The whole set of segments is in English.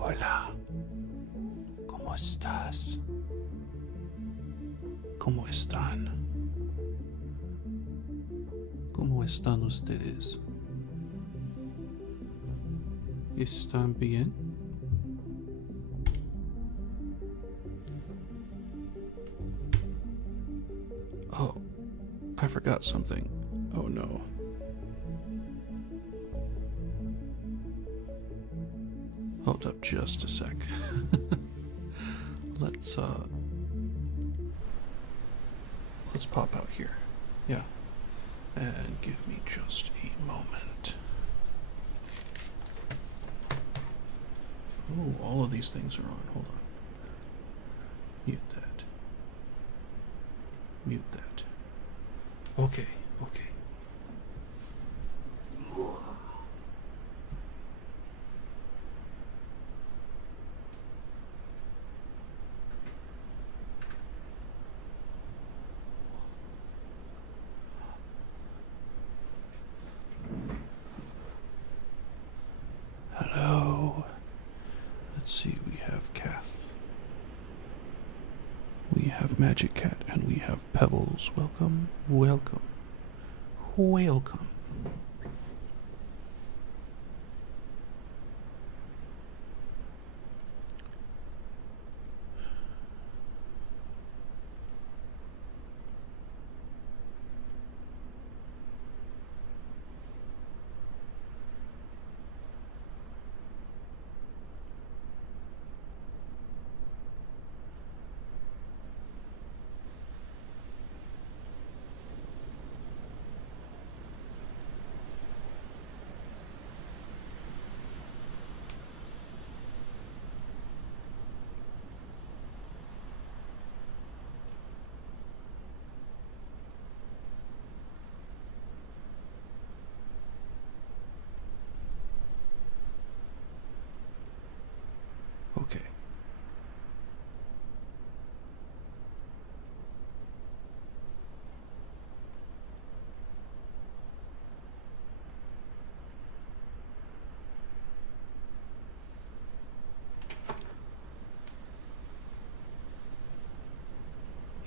Hola, ¿cómo estás? ¿Cómo están? ¿Cómo están ustedes? ¿Están bien? Oh, I forgot something. Oh no. Hold up just a sec. Let's pop out here. Yeah. And give me just a moment. Oh, all of these things are on. Hold on. Mute that. Mute that. Okay, okay. Hello. Let's see, we have Kath. We have Magic Cat, and we have Pebbles. Welcome, welcome, welcome. Okay.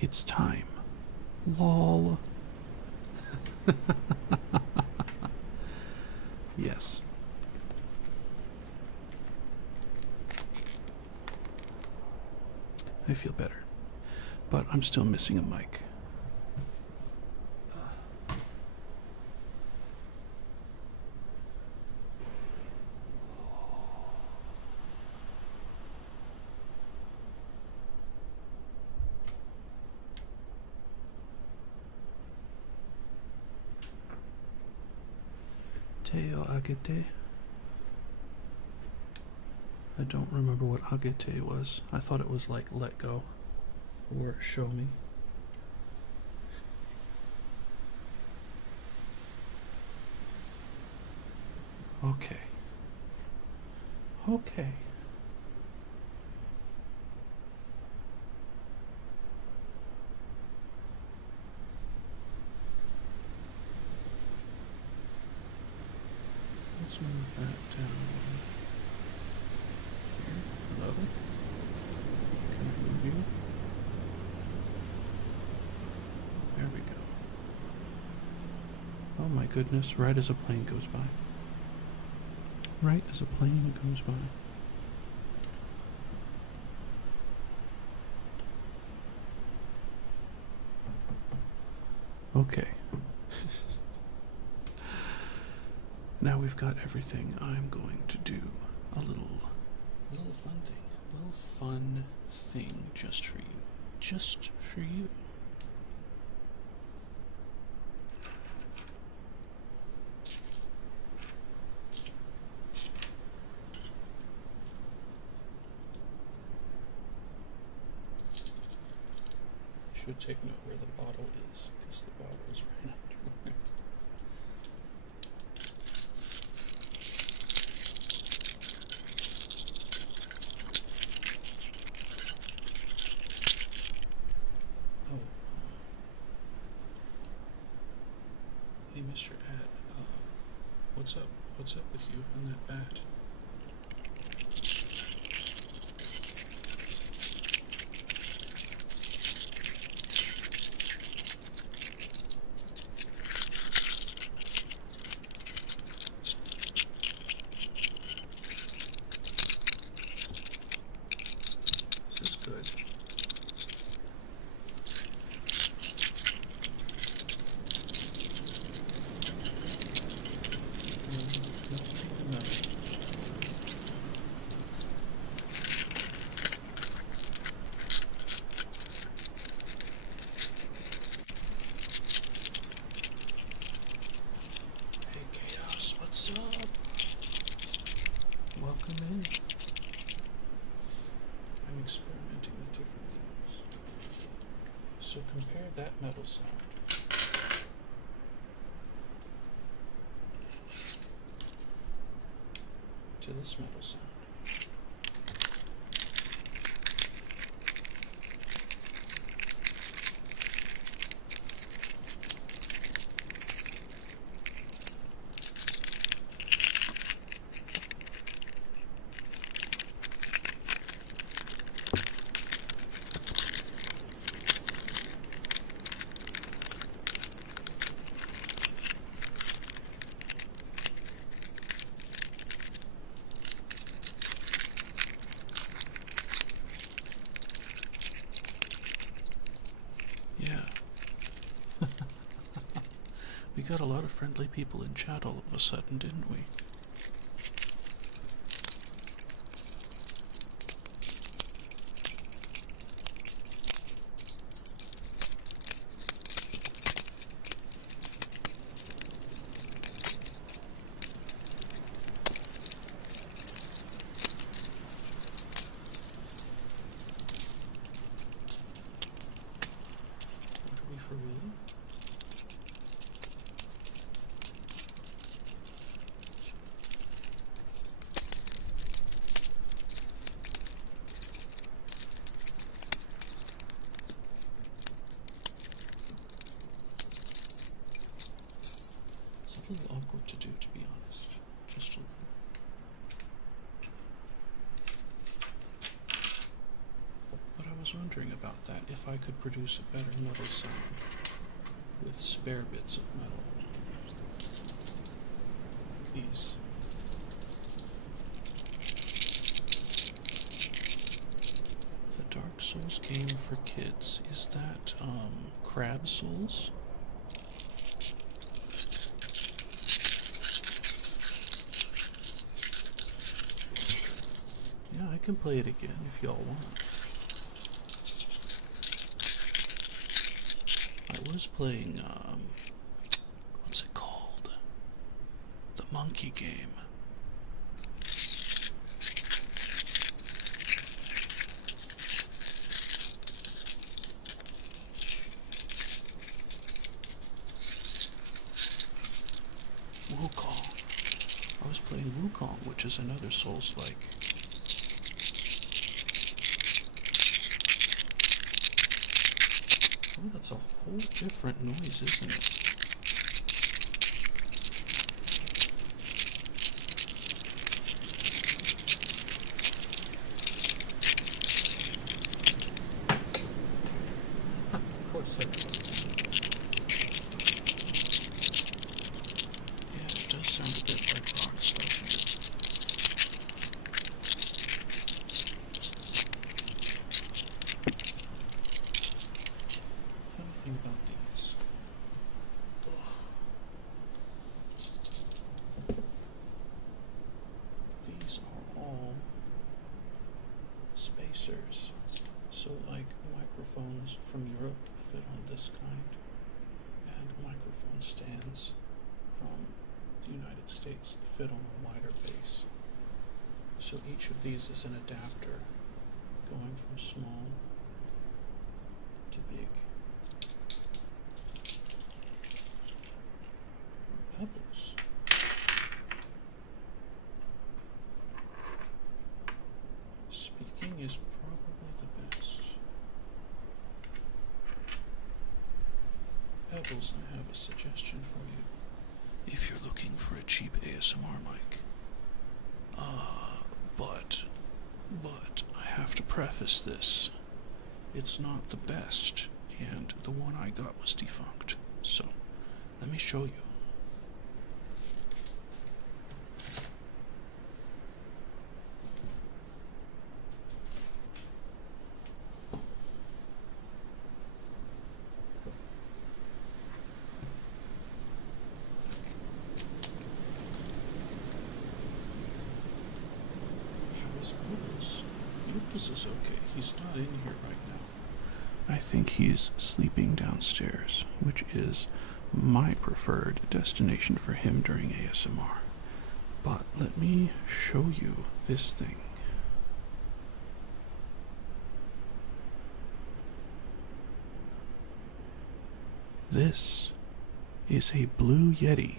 It's time. Lol. Yes. I feel better. But I'm still missing a mic. Teo agete. I don't remember what agete was. I thought it was like let go or show me. Okay. Okay. Let's move that down. Here. Hello? Can I move you? There we go. Oh my goodness, right as a plane goes by. Right as a plane goes by. Okay. Now we've got everything. I'm going to do a little fun thing. A little fun thing just for you. Just for you. Should take note where the bottle is, because the bottle is right under it. Oh, hey, Mr. Ad, what's up? What's up with you and that bat? This is good. No. Hey, Chaos, what's up? Welcome in. I'm experimenting with different things. So compare that metal sound to this metal sound. Yeah. We got a lot of friendly people in chat all of a sudden, didn't we? What are we for real? It's a little awkward to do, to be honest. Just a little. But I was wondering about that, if I could produce a better metal sound with spare bits of metal. Like these. The Dark Souls game for kids. Is that, Crab Souls? Yeah, I can play it again if y'all want. I was playing, what's it called? The monkey game. Wukong. I was playing Wukong, which is another Souls-like. Oh, that's a whole different noise, isn't it? Of course it was. Yeah, it does sound a bit like Rockstar. Funny thing about these. These are all spacers. So like microphones from Europe fit on this kind, and microphone stands from the United States fit on a wider base. So each of these is an adapter going from small to big. Pebbles. Speaking is probably the best. Pebbles, I have a suggestion for you. If you're looking for a cheap ASMR mic. But I have to preface this. It's not the best, and the one I got was defunct. So, let me show you. How is Bugles? Bugles is okay. He's not in here right now. I think he's sleeping downstairs, which is my preferred destination for him during ASMR. But let me show you this thing. This is a Blue Yeti.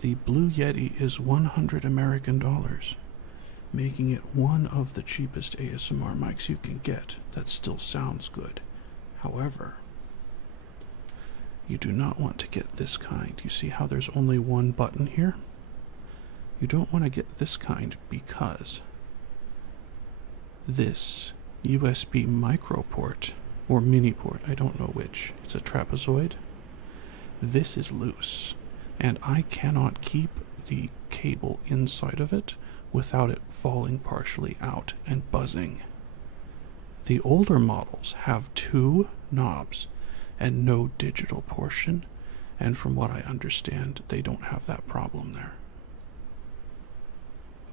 The Blue Yeti is 100 American dollars, making it one of the cheapest ASMR mics you can get that still sounds good. However, you do not want to get this kind. You see how there's only one button here? You don't want to get this kind because this USB micro port, or mini port, I don't know which, it's a trapezoid. This is loose, and I cannot keep the cable inside of it without it falling partially out and buzzing. The older models have two knobs and no digital portion, and from what I understand, they don't have that problem there.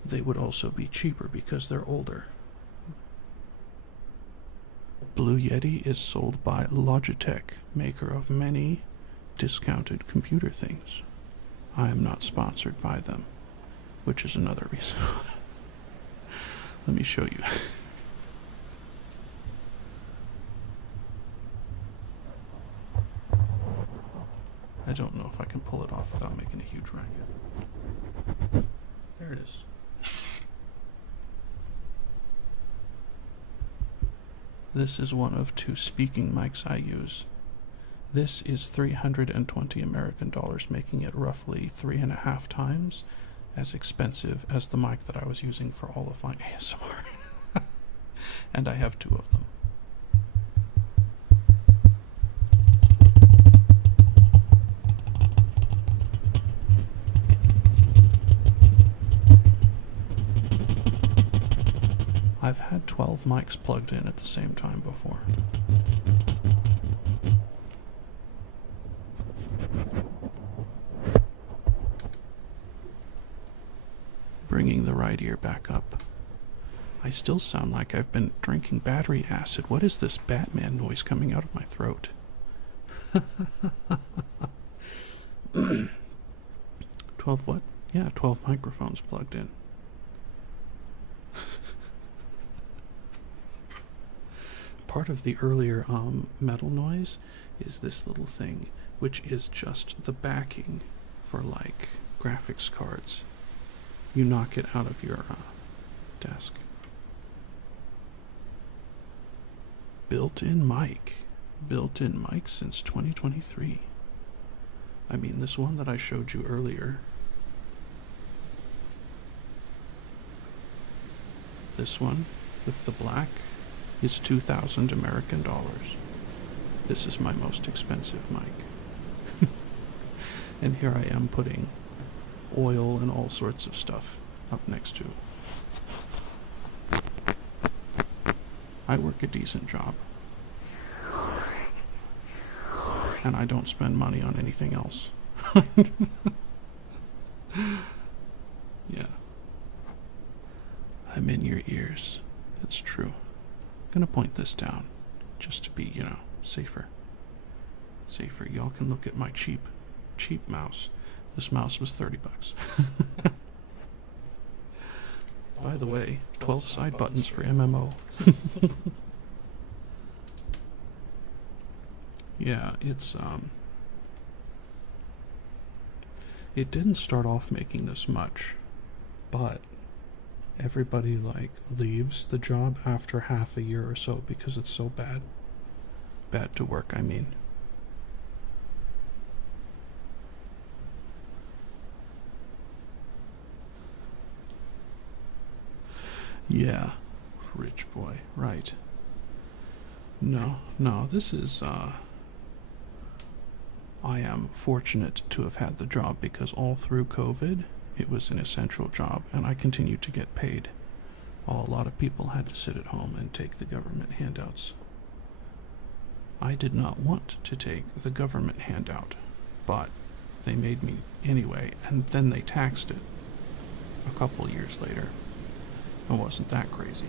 They would also be cheaper because they're older. Blue Yeti is sold by Logitech, maker of many discounted computer things. I am not sponsored by them, which is another reason. Let me show you. I don't know if I can pull it off without making a huge racket. There it is. This is one of two speaking mics I use. This is 320 American dollars, making it roughly 3.5 times as expensive as the mic that I was using for all of my ASMR. And I have two of them. I've had 12 mics plugged in at the same time before. Bringing the right ear back up. I still sound like I've been drinking battery acid. What is this Batman noise coming out of my throat? 12 what? Yeah, 12 microphones plugged in. Part of the earlier metal noise is this little thing, which is just the backing for like graphics cards. You knock it out of your desk. Built-in mic. Built-in mic since 2023. I mean, this one that I showed you earlier. This one with the black is 2,000 American dollars. This is my most expensive mic. And here I am putting oil and all sorts of stuff up next to. I work a decent job. And I don't spend money on anything else. Yeah. I'm in your ears. It's true. I'm gonna point this down just to be, safer. Safer. Y'all can look at my cheap mouse. This mouse was $30. By the way, 12 side buttons for MMO. Yeah, it's It didn't start off making this much, but everybody like leaves the job after half a year or so because it's so bad. Bad to work, I mean. Yeah, rich boy, right. No, this is, I am fortunate to have had the job because all through COVID, it was an essential job and I continued to get paid. While a lot of people had to sit at home and take the government handouts. I did not want to take the government handout, but they made me anyway, and then they taxed it a couple years later. It wasn't that crazy.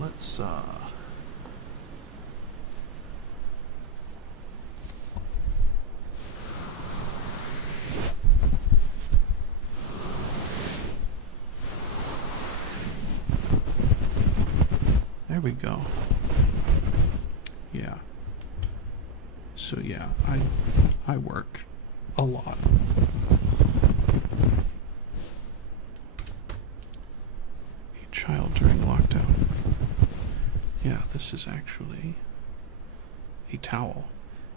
Let's, there we go. Yeah. So yeah, I work a lot. A child during lockdown. Yeah, this is actually a towel.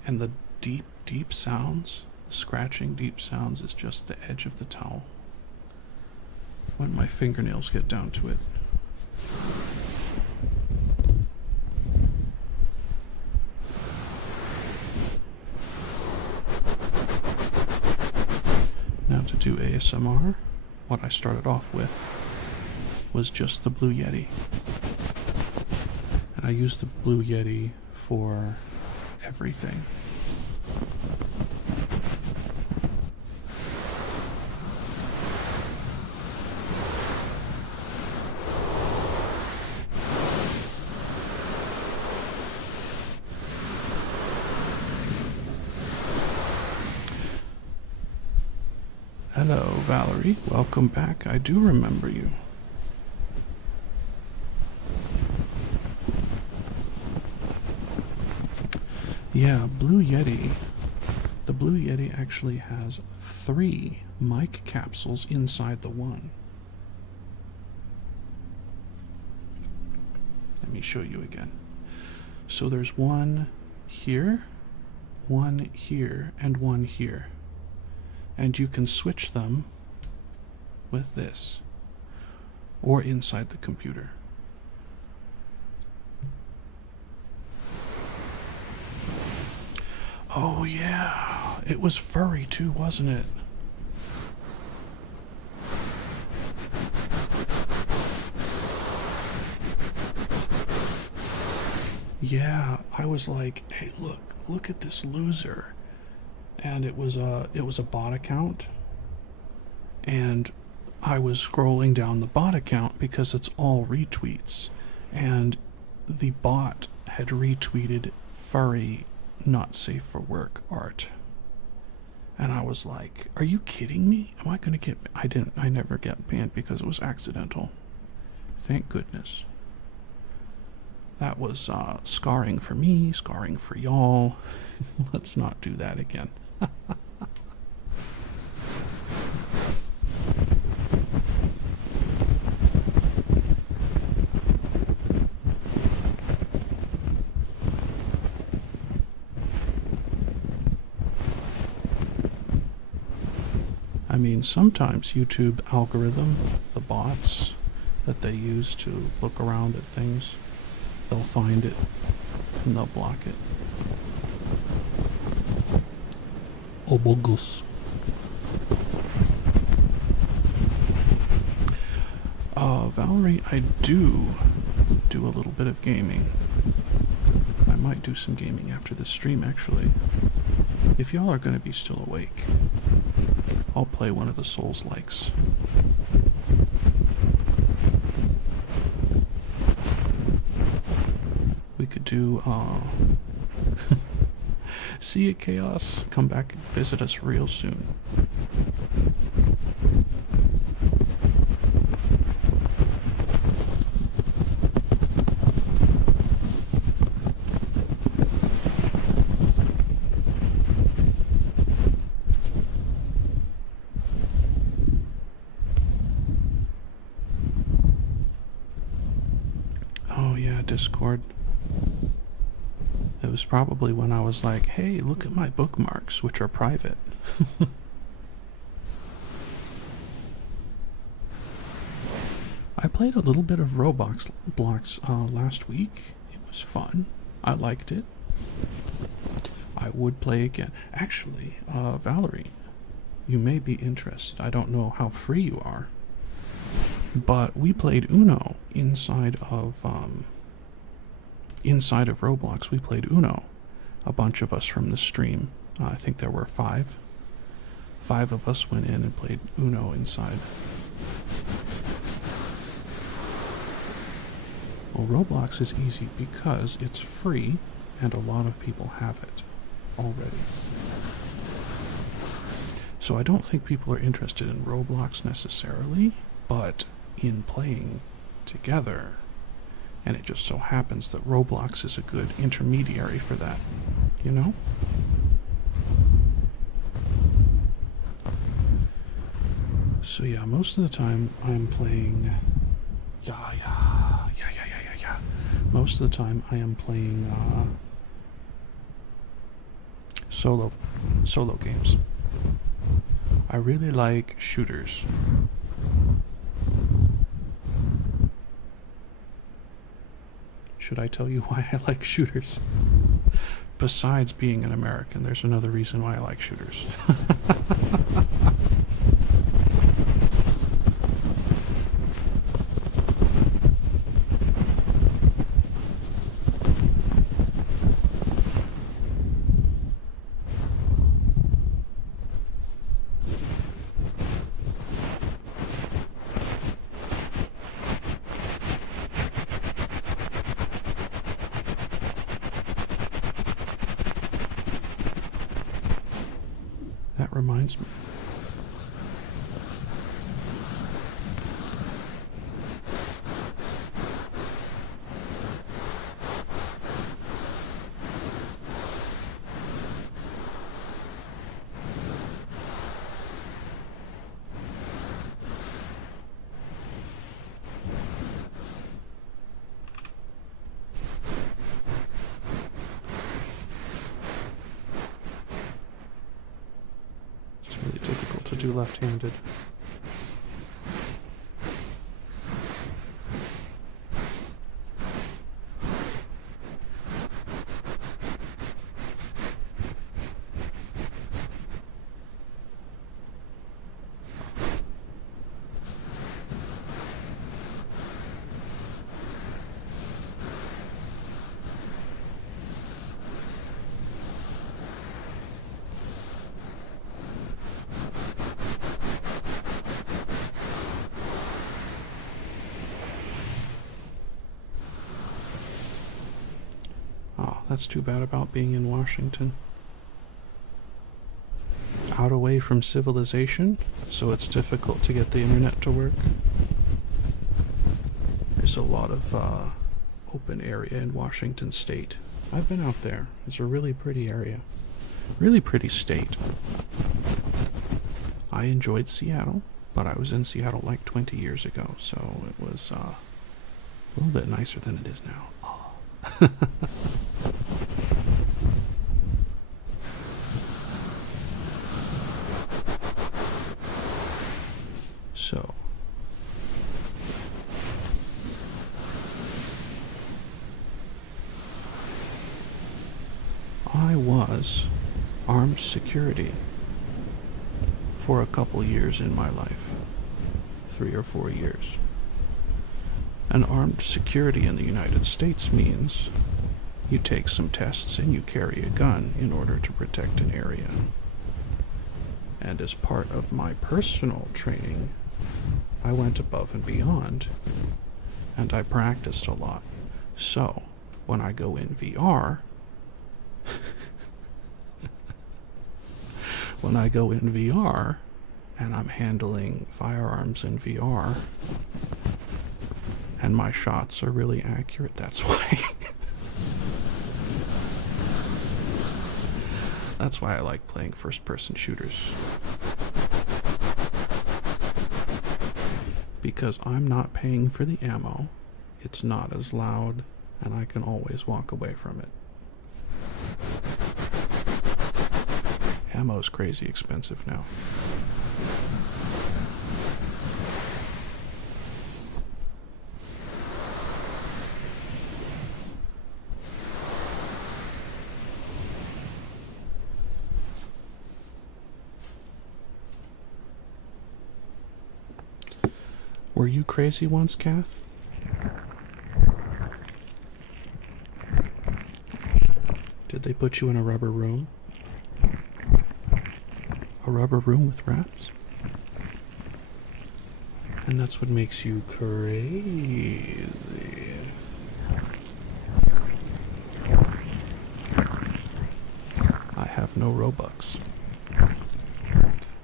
And the deep sounds, the scratching deep sounds is just the edge of the towel. When my fingernails get down to it. Now to do ASMR, what I started off with was just the Blue Yeti. And I use the Blue Yeti for everything. Hello, Valerie. Welcome back. I do remember you. Yeah, Blue Yeti. The Blue Yeti actually has 3 mic capsules inside the one. Let me show you again. So there's one here, and one here. And you can switch them with this or inside the computer. Oh yeah, it was furry too, wasn't it? Yeah, I was like, hey, look at this loser. And it was a bot account, and I was scrolling down the bot account because it's all retweets, and the bot had retweeted furry not safe for work art, and I was like, are you kidding me? Am I gonna get I never get banned because it was accidental, thank goodness. That was scarring for me, scarring for y'all. Let's not do that again. I mean, sometimes YouTube algorithm, the bots that they use to look around at things, they'll find it and they'll block it. Oh, bogus. Valerie, I do a little bit of gaming. I might do some gaming after this stream, actually. If y'all are going to be still awake, I'll play one of the Souls-likes. We could do, see you, Chaos. Come back and visit us real soon. Discord. It was probably when I was like, hey, look at my bookmarks, which are private. I played a little bit of Roblox blocks last week. It was fun. I liked it. I would play again. Actually, Valerie, you may be interested. I don't know how free you are, but we played Uno inside of Roblox. We played Uno. A bunch of us from the stream. I think there were five. 5 of us went in and played Uno inside. Well, Roblox is easy because it's free and a lot of people have it already. So I don't think people are interested in Roblox necessarily, but in playing together. And it just so happens that Roblox is a good intermediary for that, you know? So yeah, most of the time I'm playing... Yeah. Most of the time I am playing solo games. I really like shooters. Should I tell you why I like shooters? Besides being an American, there's another reason why I like shooters. That reminds me. To do left-handed. That's too bad about being in Washington. Out away from civilization, so it's difficult to get the internet to work. There's a lot of open area in Washington State. I've been out there. It's a really pretty area. Really pretty state. I enjoyed Seattle, but I was in Seattle like 20 years ago, so it was a little bit nicer than it is now. Oh. So, I was armed security for a couple years in my life, 3 or 4 years. And armed security in the United States means you take some tests and you carry a gun in order to protect an area. And as part of my personal training, I went above and beyond, and I practiced a lot. So, when I go in VR, and I'm handling firearms in VR, and my shots are really accurate, that's why. That's why I like playing first-person shooters. Because I'm not paying for the ammo, it's not as loud and I can always walk away from it. Ammo's crazy expensive now. Were you crazy once, Kath? Did they put you in a rubber room? A rubber room with rats? And that's what makes you crazy. I have no Robux.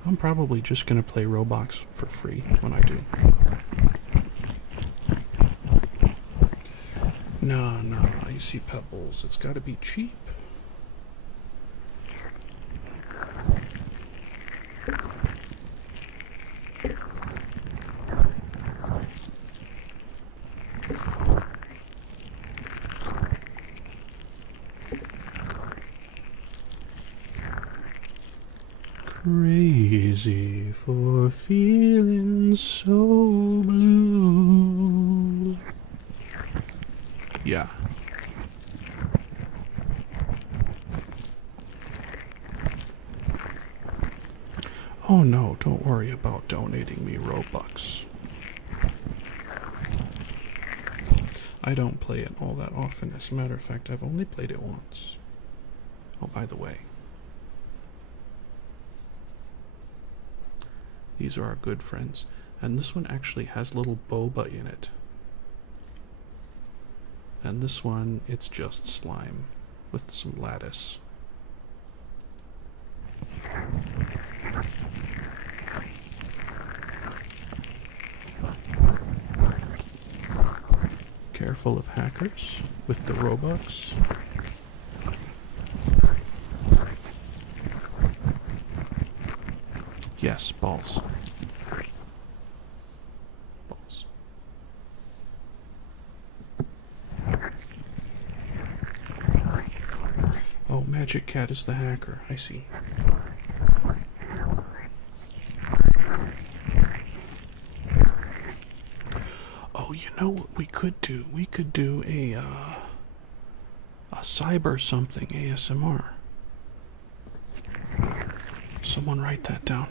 I'm probably just gonna play Roblox for free when I do. No, you see Pebbles. It's gotta be cheap. Crazy for feeling so blue. Yeah. Oh no, don't worry about donating me Robux. I don't play it all that often. As a matter of fact, I've only played it once. Oh, by the way, these are our good friends. And this one actually has little boba in it. And this one, it's just slime with some lattice. Careful of hackers with the Robux. Yes, balls. Balls. Oh, Magic Cat is the hacker. I see. Oh, you know what we could do? We could do a cyber something ASMR. Someone write that down.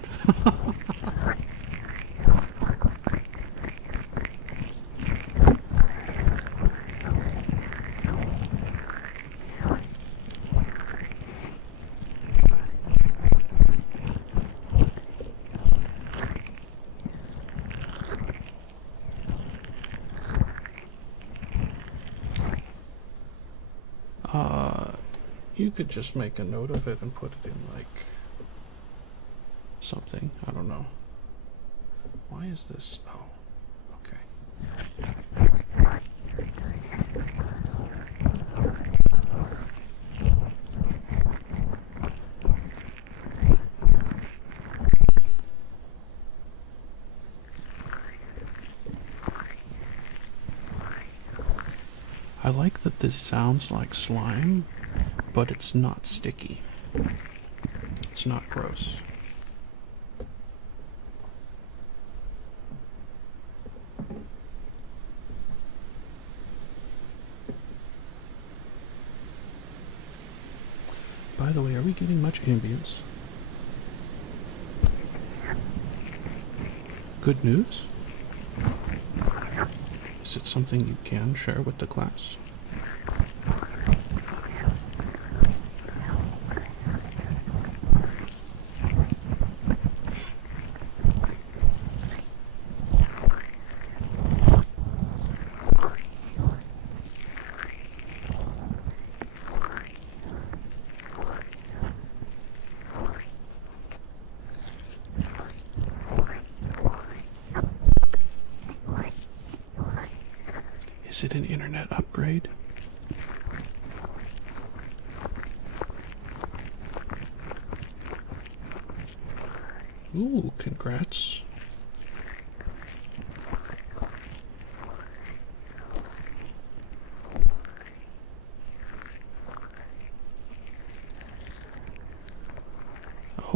You could just make a note of it and put it in, like, something. I don't know. Why is this? Oh, okay. I like that this sounds like slime, but it's not sticky. It's not gross. By the way, are we getting much ambience? Good news? Is it something you can share with the class? Is it an internet upgrade? Ooh, congrats.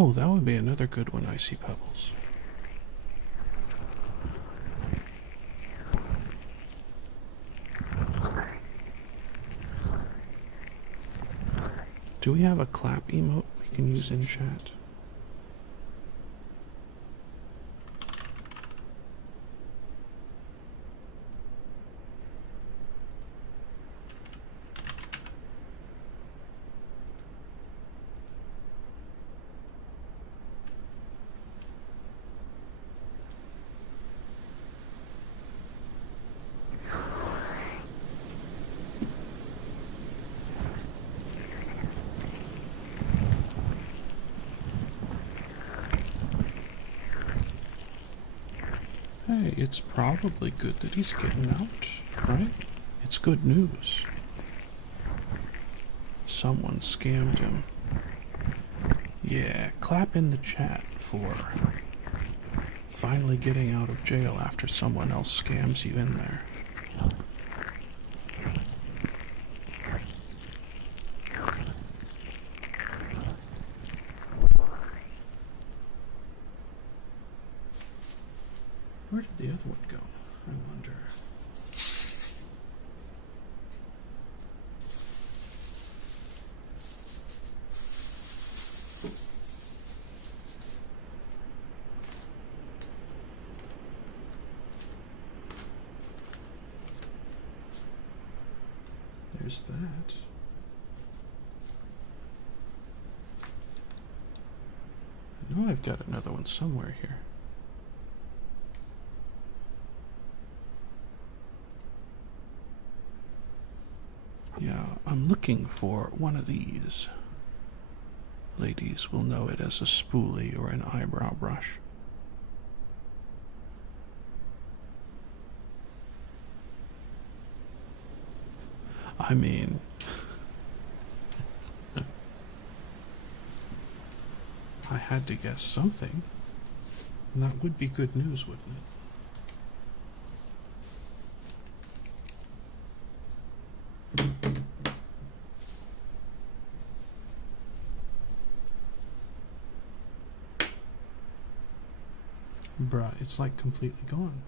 Oh, that would be another good one, Icy Pebbles. Do we have a clap emote we can use in chat? Hey, it's probably good that he's getting out, right? It's good news. Someone scammed him. Yeah, clap in the chat for finally getting out of jail after someone else scams you in there. Where did the other one go? I wonder. There's that. I know I've got another one somewhere here. Yeah, I'm looking for one of these. Ladies will know it as a spoolie or an eyebrow brush. I mean, I had to guess something, and that would be good news, wouldn't it? Bruh, it's like completely gone.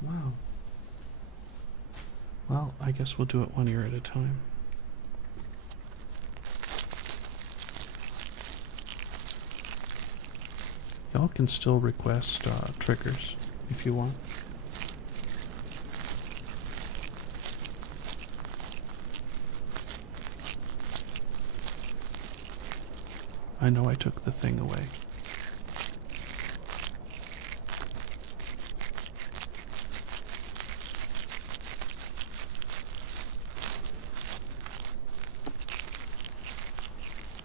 Wow. Well, I guess we'll do it one ear at a time. Y'all can still request triggers if you want. I know I took the thing away.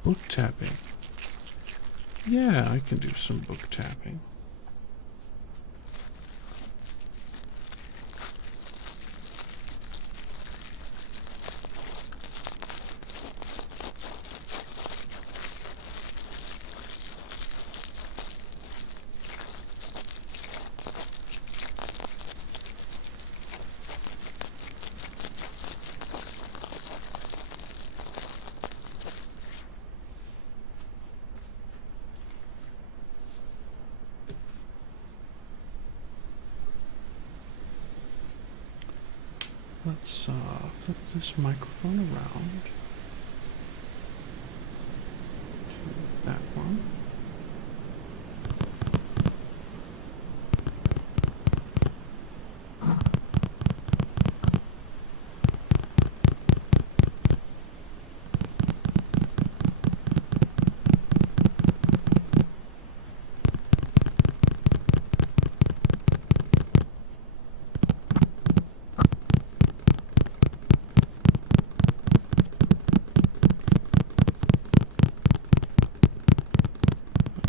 Book tapping. Yeah, I can do some book tapping. Let's flip this microphone around to that one.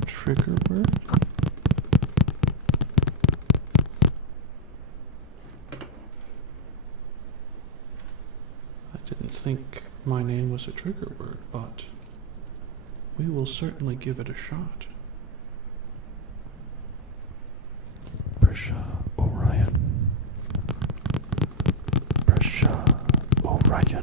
Trigger word. I didn't think my name was a trigger word, but we will certainly give it a shot. Brescia Orion. Brescia Orion.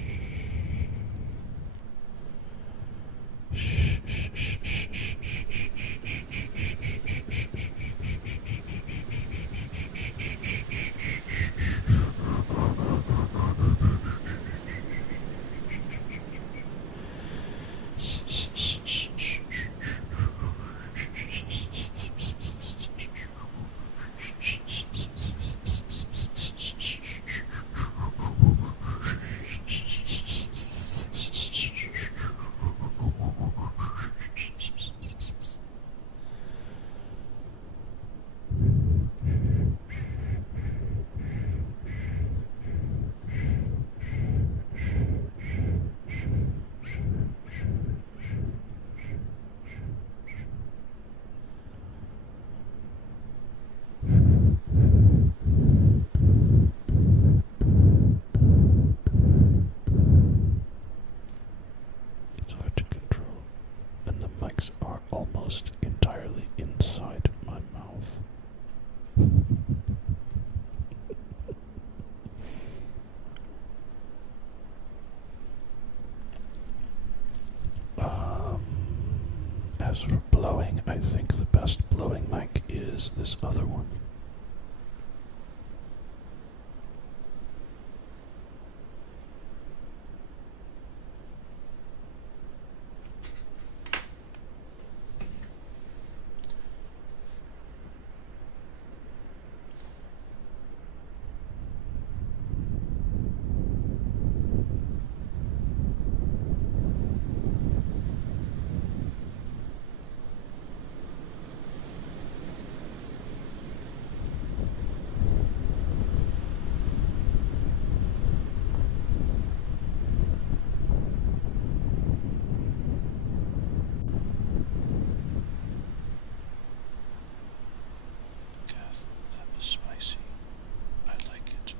As for blowing, I think the best blowing mic is this other one. Yes, that was spicy. I like it.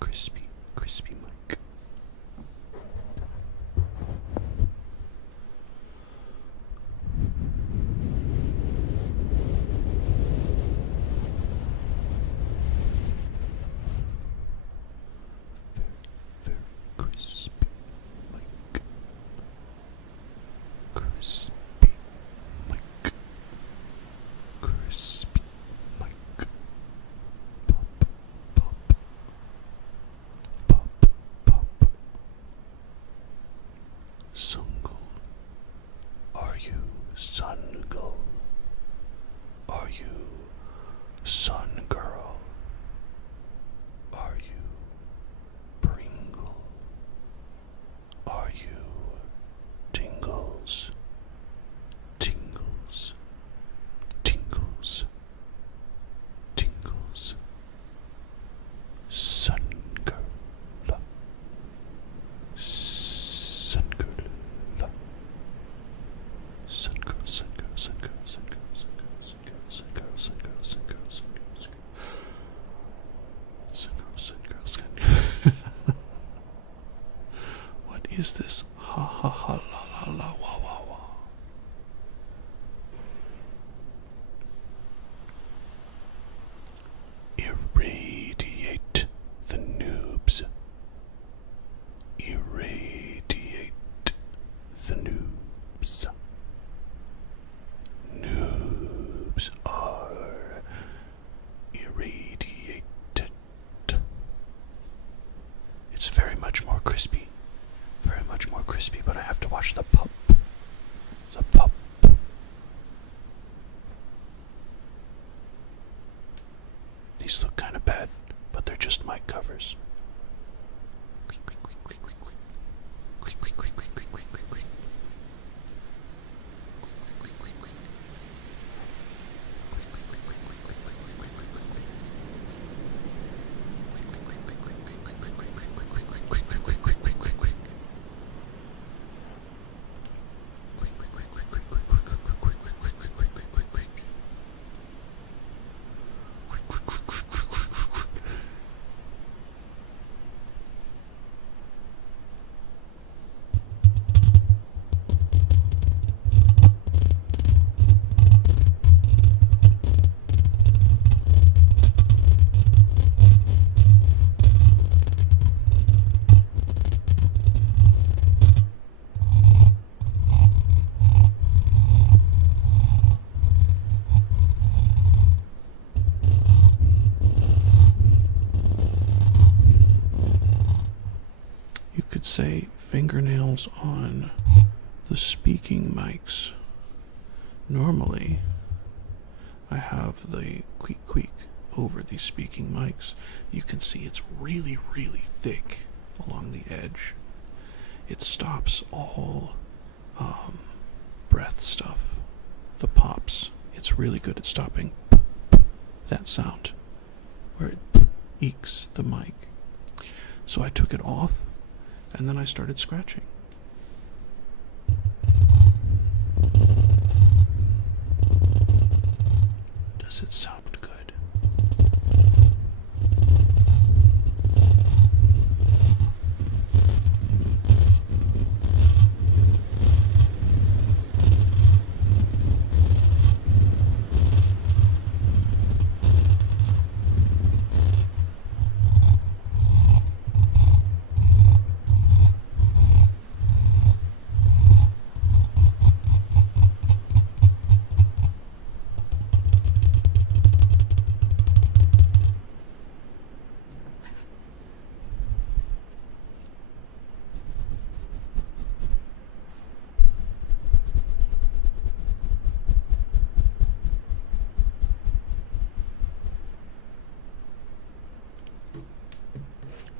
Crispy, crispy mic. Very, very crispy mic. Crispy mic. Crispy mic. Pop, pop. Pop, pop. Sungle. Are you Sungle? Are you Sun Girl? Are you Pringle? Are you Tingles? Tingles. Tingles. Tingles. Sun Girl. Sun Girl. Sun Girl, Sun Girl, Sun Girl, Sun Girl, Sun Girl, Sun Girl, Sun Girl, Sun Girl, Sun Girl, Sun Girl, Sun Girl, Sun Girl, Sun Girl. What is this? Ha ha ha la la la wah wah wah. Irradiate the noobs. Irradiate the noobs. Noobs are irradiated. It's very much more crispy. Very much more crispy, but I have to watch the pup. The pup. These look kind of bad, but they're just mic covers. Quick, quick, quick, quick, quick, quick. Quick, quick, quick, quick, quick, quick, quick, quick. Say fingernails on the speaking mics. Normally, I have the quick over these speaking mics. You can see it's really, really thick. along the edge. It stops all breath stuff, the pops. It's really good at stopping that sound where it eeks the mic. So I took it off and then I started scratching. Does it sound good?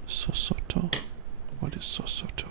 Sosoto? What is Sosoto?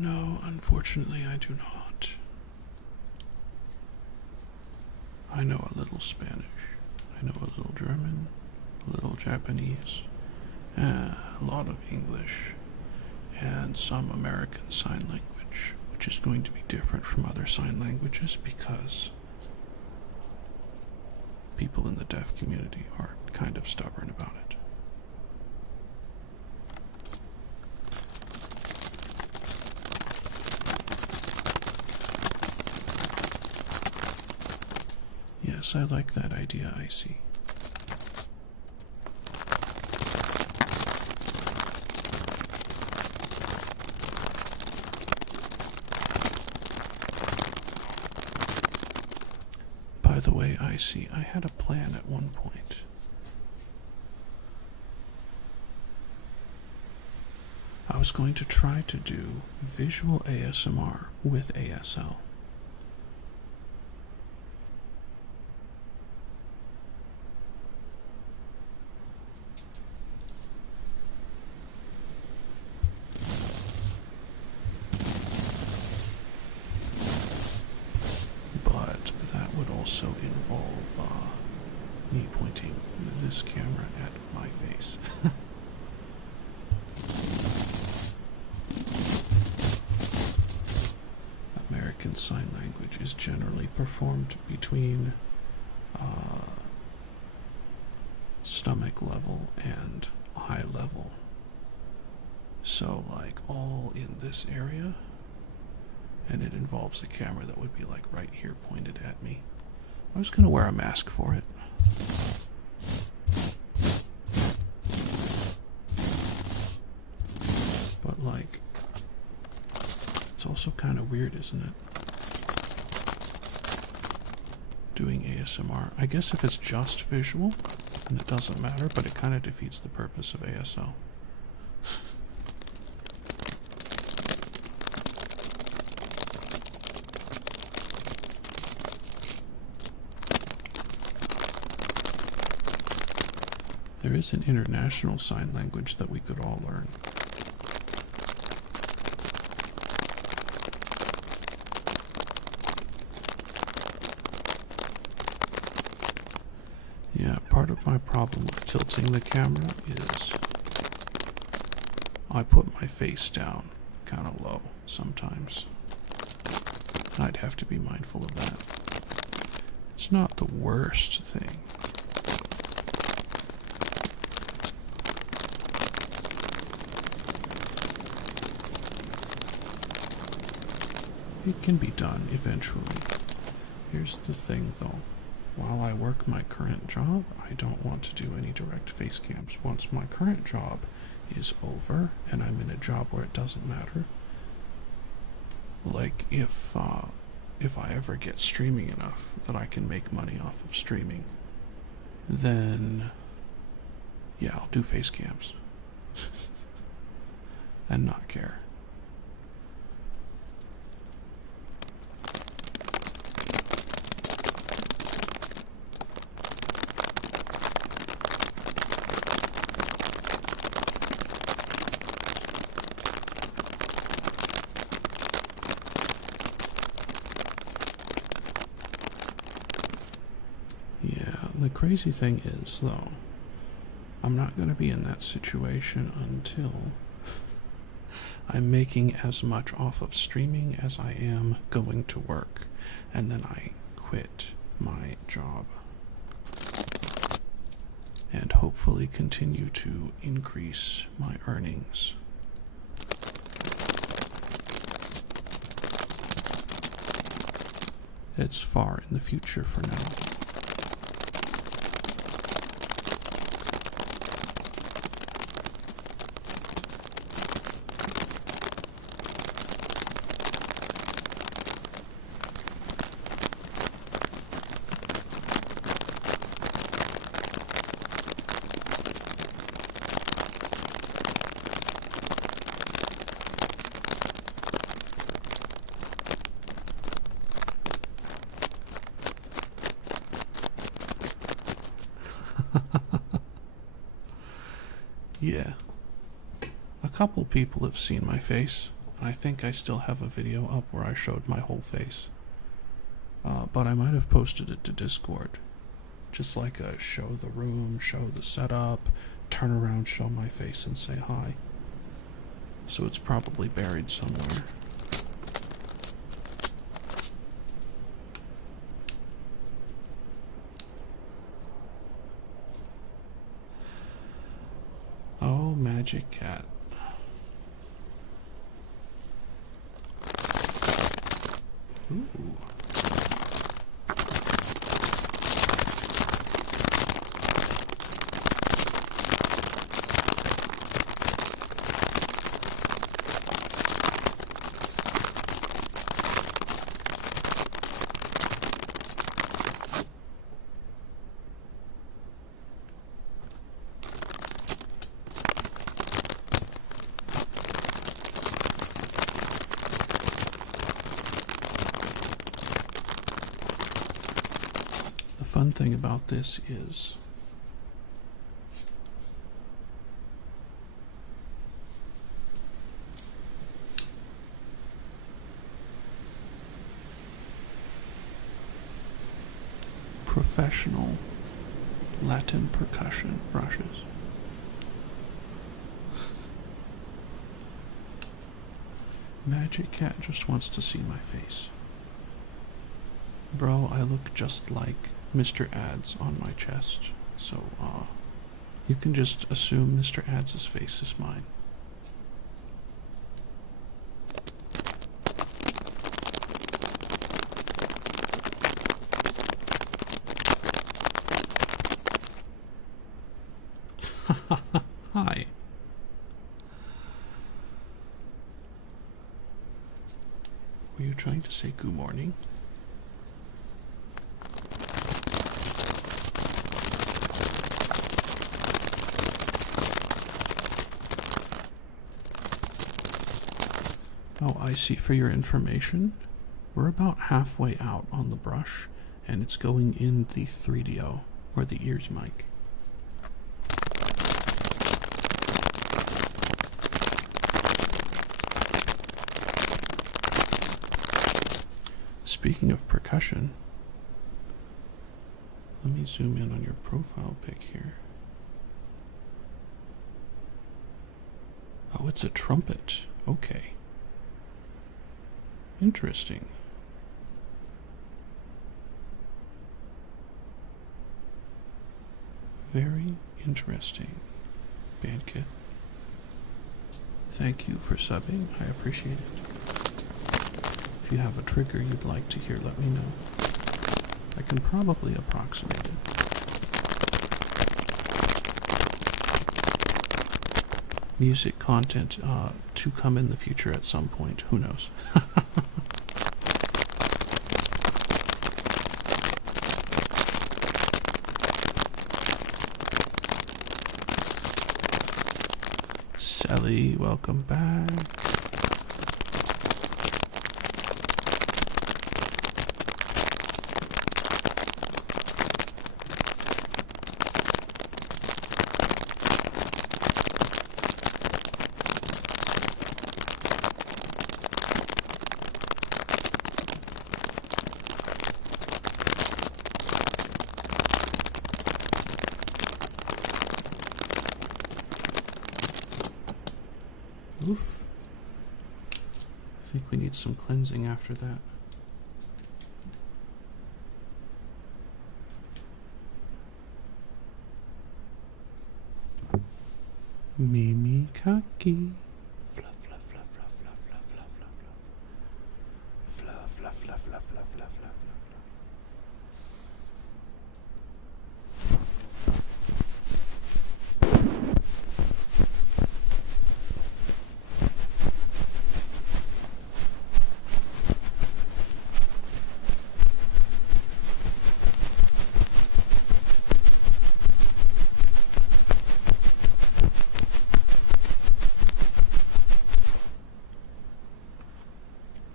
No, unfortunately I do not. I know a little Spanish, I know a little German, a little Japanese, a lot of English, and some American Sign Language, which is going to be different from other sign languages because people in the deaf community are kind of stubborn about it. Yes, I like that idea, Icy. By the way, Icy, I had a plan at one point. I was going to try to do visual ASMR with ASL. But that would also involve me pointing this camera at my face. American Sign Language is generally performed between stomach level and eye level. So, like, all in this area, and it involves a camera that would be like right here pointed at me. I was gonna wear a mask for it. But like, it's also kind of weird, isn't it? Doing ASMR. I guess if it's just visual, then it doesn't matter, but it kind of defeats the purpose of ASL. there is an international sign language that we could all learn. Yeah, part of my problem with tilting the camera is I put my face down kind of low sometimes. I'd have to be mindful of that. It's not the worst thing. It can be done eventually. Here's the thing though. While I work my current job, I don't want to do any direct face cams. Once my current job is over and I'm in a job where it doesn't matter, like if I ever get streaming enough that I can make money off of streaming, then yeah, I'll do face cams and not care. The crazy thing is, though, I'm not going to be in that situation until I'm making as much off of streaming as I am going to work, and then I quit my job and hopefully continue to increase my earnings. It's far in the future for now. Yeah. A couple people have seen my face. I think I still have a video up where I showed my whole face. But I might have posted it to Discord. Just like a show the room, show the setup, turn around, show my face, and say hi. So it's probably buried somewhere. Oh, Magic Cat. Ooh. The fun thing about this is professional Latin percussion brushes. Magic Cat just wants to see my face. Bro, I look just like Mr. Ads on my chest, so you can just assume Mr. Ads' face is mine. Hi. Were you trying to say good morning? Oh, I see. For your information, we're about halfway out on the brush, and it's going in the 3DO, or the ears mic. Speaking of percussion, let me zoom in on your profile pic here. Oh, it's a trumpet. Okay. Interesting. Very interesting, Bandkit. Thank you for subbing. I appreciate it. If you have a trigger you'd like to hear, let me know. I can probably approximate it. Music content to come in the future at some point. Who knows? Sally, welcome back. Oof. I think we need some cleansing after that. Mimi Kaki. Fluff, fluff, fluff, fluff, fluff, fluff, fluff, fluff, fluff. Fluff, fluff, fluff, fluff, fluff, fluff, fluff.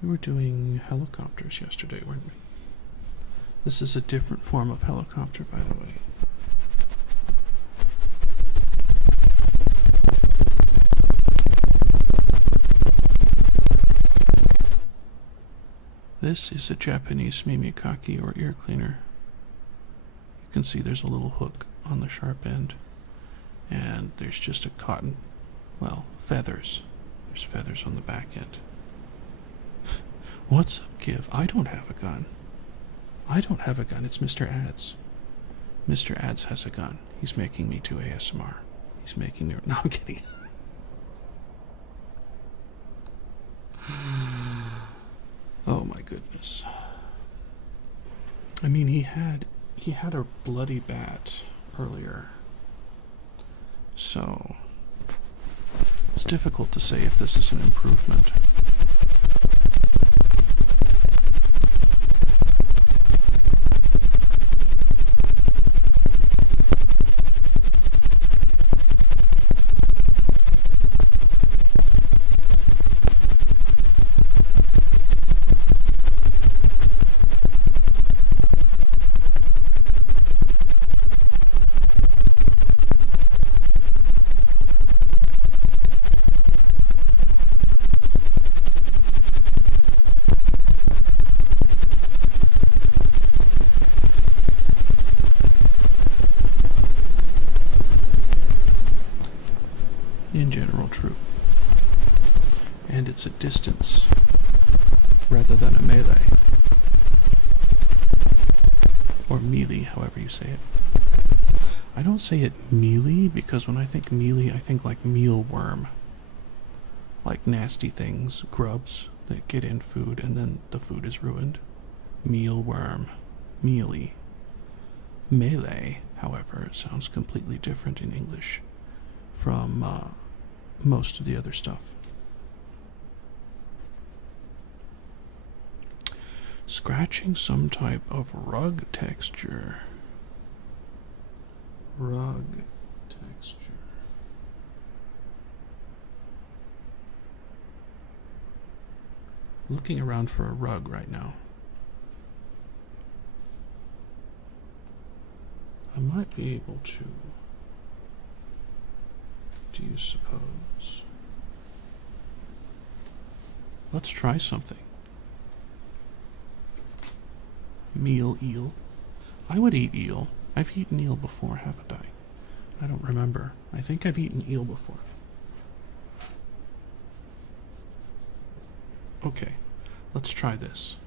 We were doing helicopters yesterday, weren't we? This is a different form of helicopter, by the way. This is a Japanese mimikaki, or ear cleaner. You can see there's a little hook on the sharp end, and there's just a cotton, well, feathers. There's feathers on the back end. What's up, Give? I don't have a gun. I don't have a gun. It's Mr. Ads. Mr. Ads has a gun. He's making me do ASMR. He's making me... No, I'm kidding. Oh my goodness. I mean, he had a bloody bat earlier. So it's difficult to say if this is an improvement. In general, true. And it's a distance rather than a melee. Or melee, however you say it. I don't say it melee because when I think melee, I think like mealworm. Like nasty things, grubs that get in food and then the food is ruined. Mealworm. Mealy. Melee, however, sounds completely different in English from most of the other stuff. Scratching some type of rug texture. Rug texture. Looking around for a rug right now. I might be able to. Do you suppose? Let's try something. Meal eel. I would eat eel. I've eaten eel before, haven't I? I don't remember. I think I've eaten eel before. Okay, let's try this.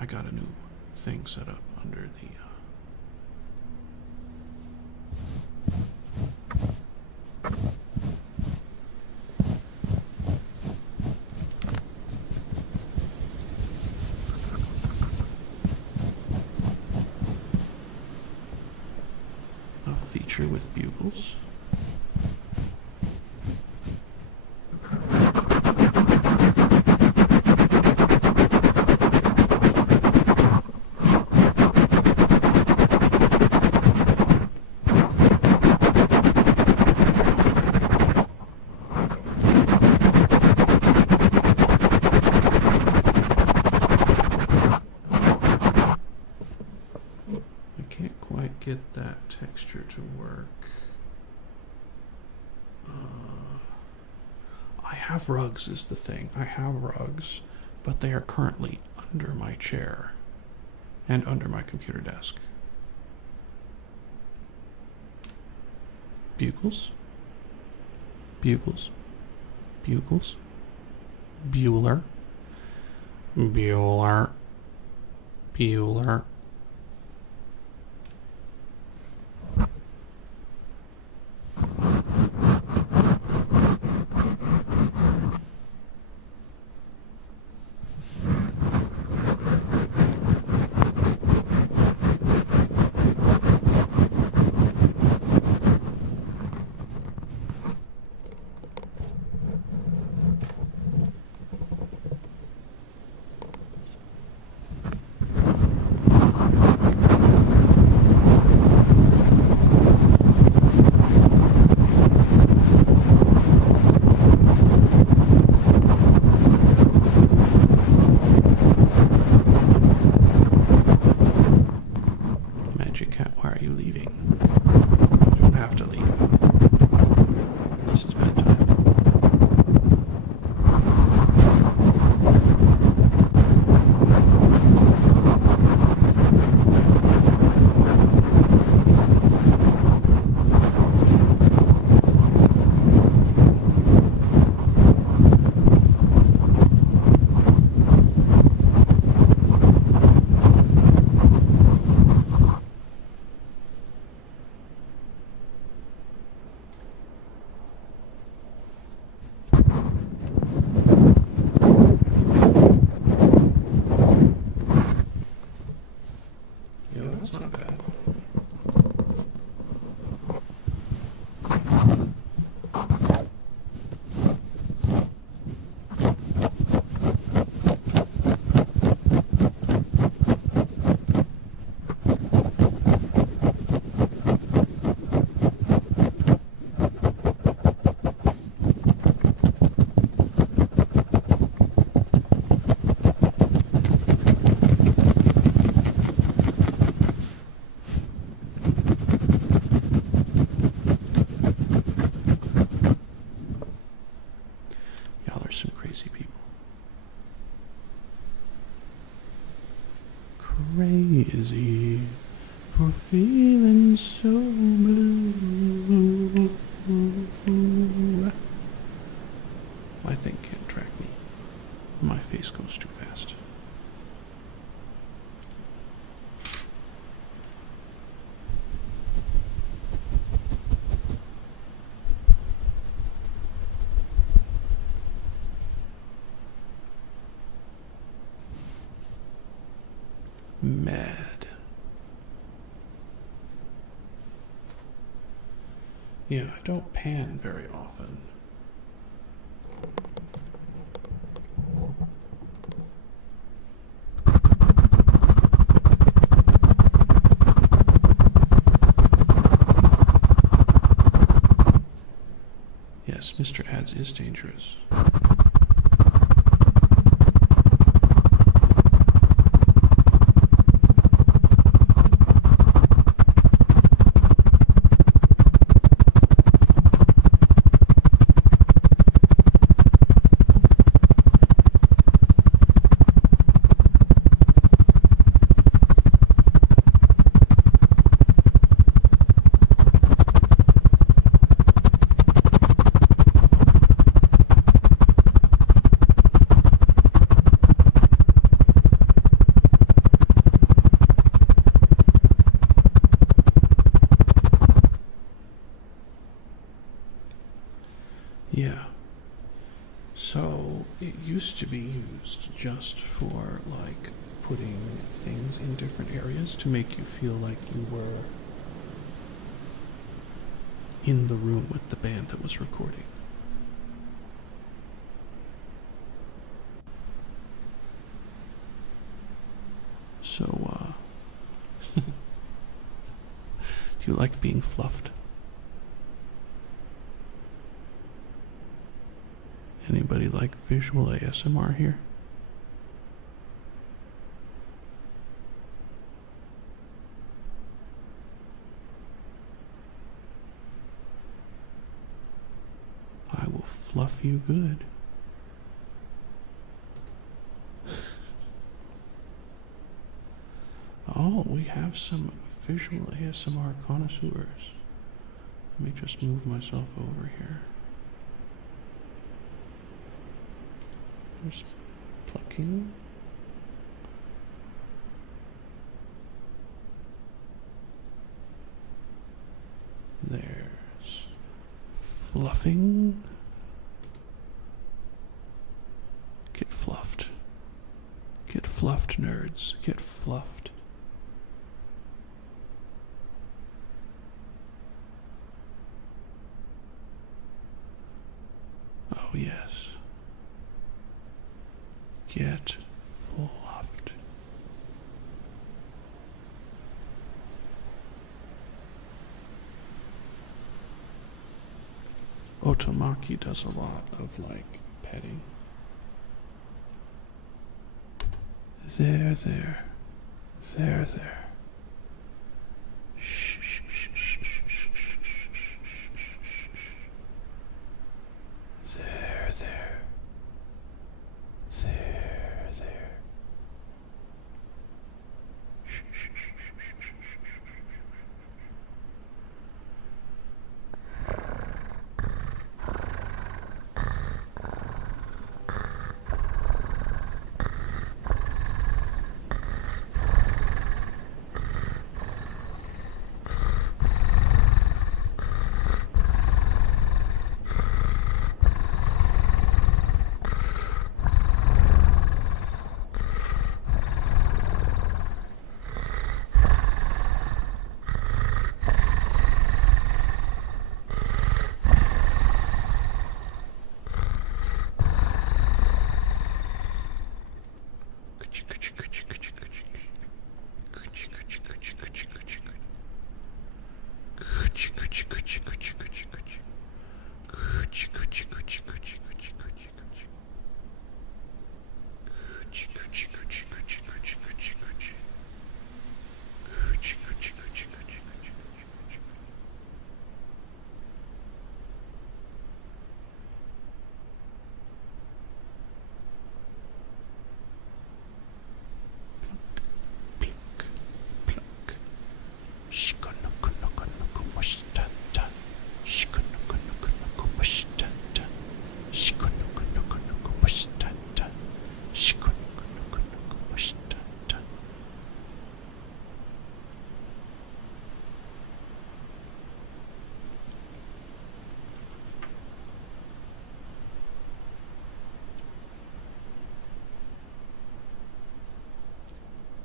I got a new thing set up under the a feature with bugles. Get that texture to work. I have rugs is the thing. I have rugs, but they are currently under my chair and under my computer desk. Bugles. Bugles. Bugles. Bueller. Bueller. Bueller. Magic Cat, why are you leaving? You don't have to leave. Unless it's bedtime. That's not bad. Some crazy people. Crazy for feeling so blue. My thing can't track me. My face goes too fast. Mad. Yeah, I don't pan very often. Yes, Mr. Ads is dangerous. So it used to be used just for like putting things in different areas to make you feel like you were in the room with the band that was recording. So, do you like being fluffed? Anybody like visual ASMR here? I will fluff you good. Oh, we have some visual ASMR connoisseurs. Let me just move myself over here. There's plucking. There's fluffing. Get fluffed. Get fluffed, nerds. Get fluffed. Oh, yes. Get fluffed. Otomaki does a lot of like petting. There, there. There, there. Shh, shh, shh, shh, shh, shh, shh, shh, shh. There, there. There, there. Shh, shh, shh, shh, shh, shh, shh.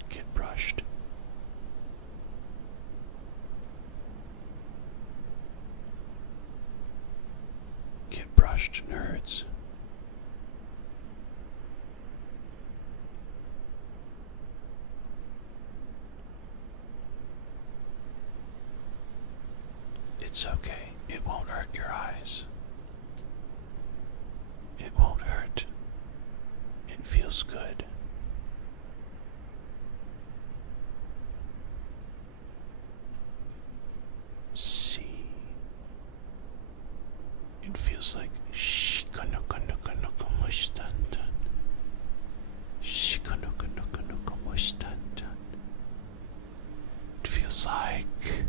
Get brushed. Get brushed, nerds. It's okay. It won't hurt your eyes. It won't hurt. It feels good. See. It feels like shikanukanukanukamushtantan. Shikanukanukanukamushtantan. It feels like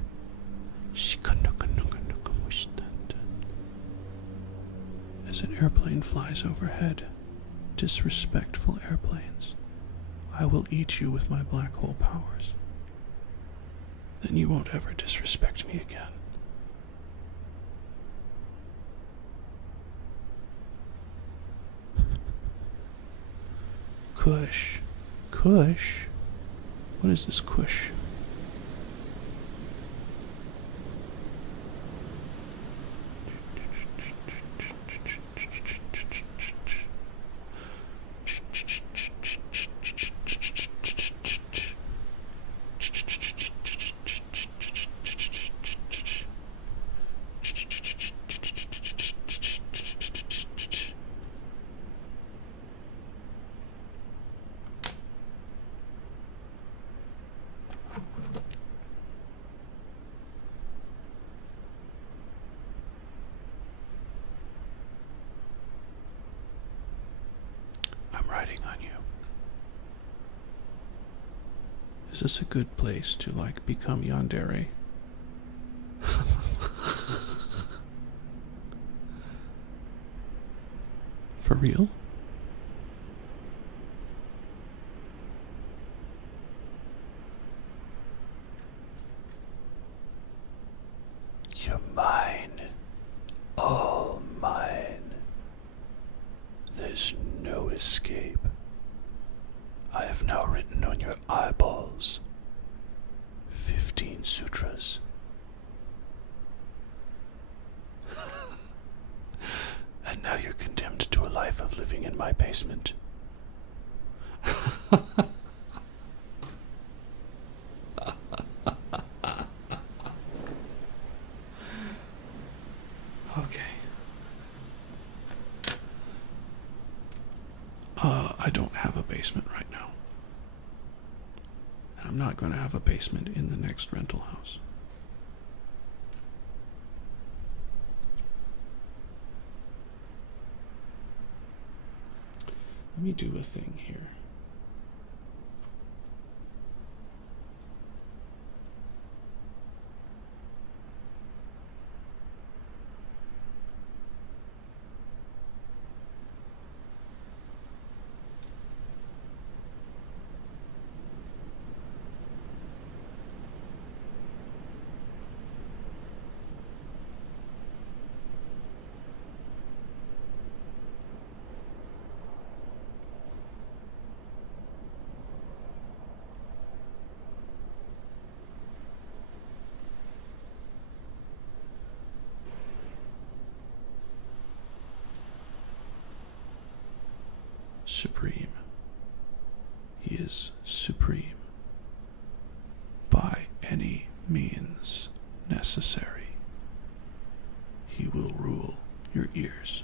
shikanukanukanukamushtantan. As an airplane flies overhead, disrespectful airplanes, I will eat you with my black hole powers. Then you won't ever disrespect me again. Kush. Kush? What is this Kush? I'm writing on you. Is this a good place to, like, become yandere? For real? You're mine. All mine. There's no escape. I have now written on your eyeballs 15 sutras. And now you're condemned to a life of living in my basement. Okay. I don't have a basement right now. And I'm not going to have a basement in the next rental house. Let me do a thing here. Supreme. He is supreme. By any means necessary, he will rule your ears.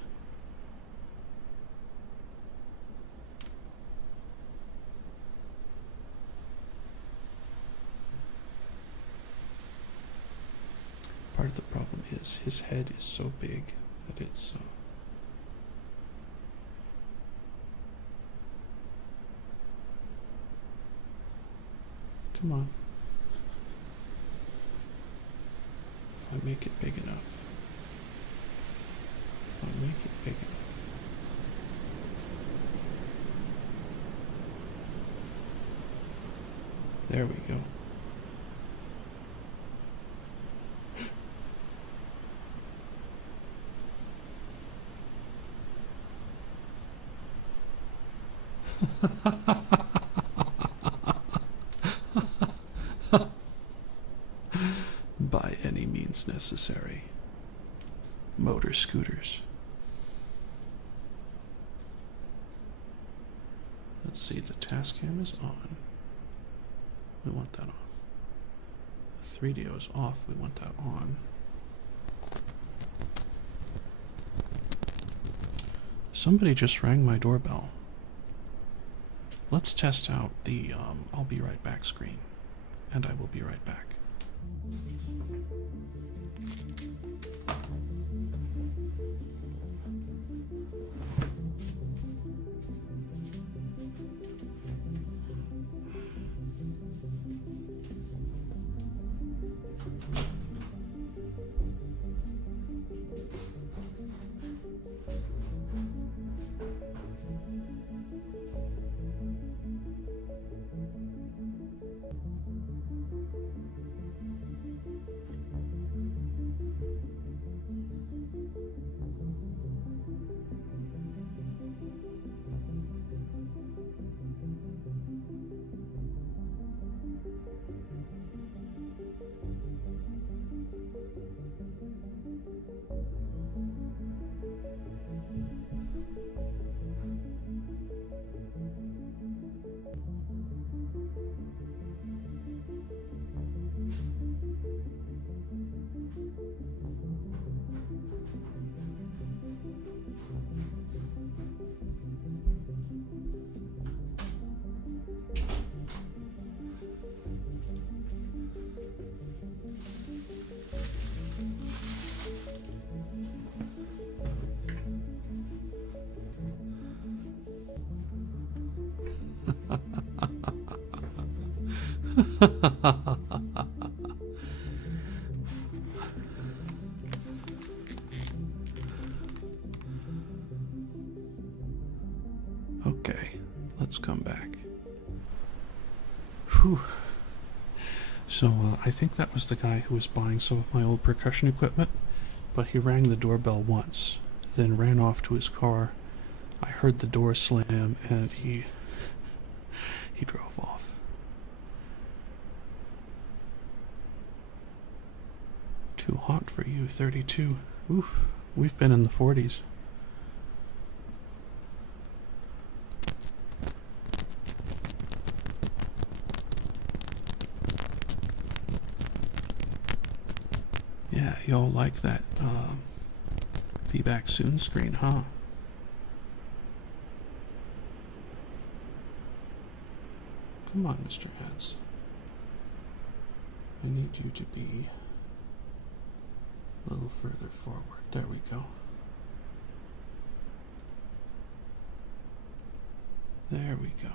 Part of the problem is his head is so big that it's come on. If I make it big enough. If I make it big enough. There we go. By any means necessary. Motor scooters. Let's see, the task cam is on. We want that off. The 3DO is off. We want that on. Somebody just rang my doorbell. Let's test out the I'll be right back screen. And I will be right back. Okay, let's come back. Whew. So, I think that was the guy who was buying some of my old percussion equipment, but he rang the doorbell once, then ran off to his car. I heard the door slam, and he drove off. Too hot for you, 32. Oof, we've been in the 40s. Yeah, y'all like that be back soon screen, huh? Come on, Mr. Ads. I need you to be a little further forward. There we go. There we go.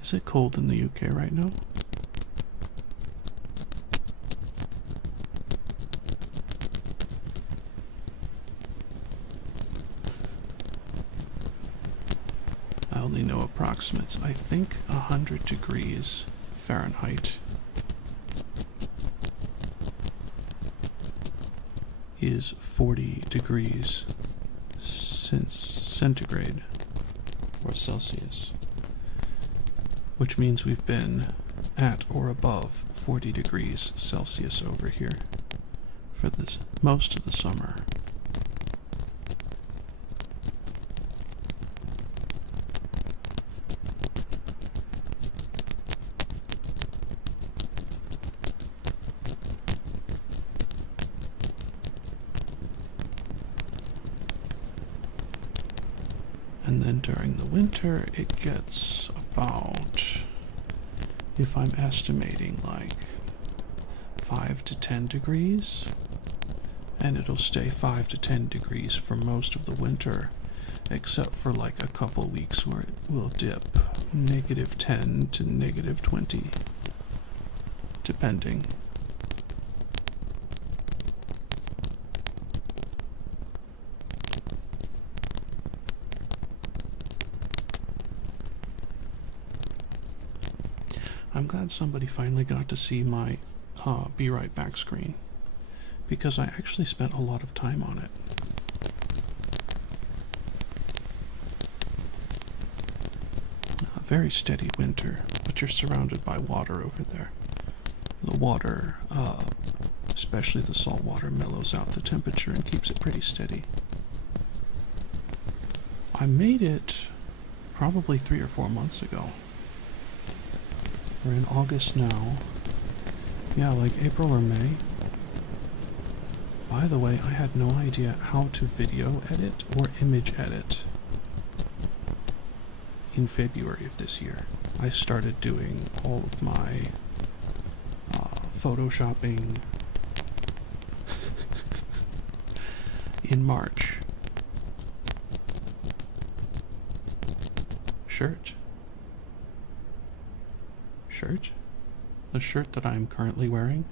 Is it cold in the UK right now? I only know approximates. I think 100 degrees Fahrenheit is 40 degrees centigrade or Celsius, which means we've been at or above 40 degrees Celsius over here for this most of the summer. And then during the winter, it gets about, if I'm estimating, like 5 to 10 degrees. And it'll stay 5 to 10 degrees for most of the winter, except for like a couple weeks where it will dip -10 to -20, depending. I'm glad somebody finally got to see my Be Right Back screen, because I actually spent a lot of time on it. A very steady winter, but you're surrounded by water over there. The water, especially the salt water, mellows out the temperature and keeps it pretty steady. I made it probably 3 or 4 months ago. We're in August now. Yeah, like April or May. By the way, I had no idea how to video edit or image edit in February of this year. I started doing all of my photoshopping in March. Shirt? The shirt that I'm currently wearing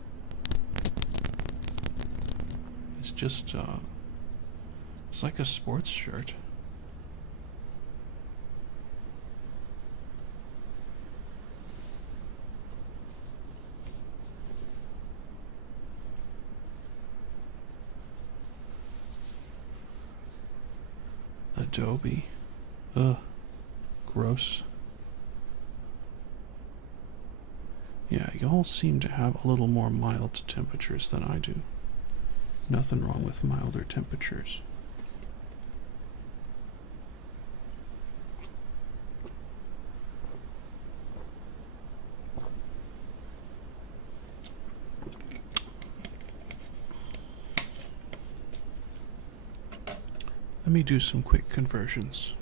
is just, it's like a sports shirt. Adobe. Ugh. Gross. Yeah, y'all seem to have a little more mild temperatures than I do. Nothing wrong with milder temperatures. Let me do some quick conversions.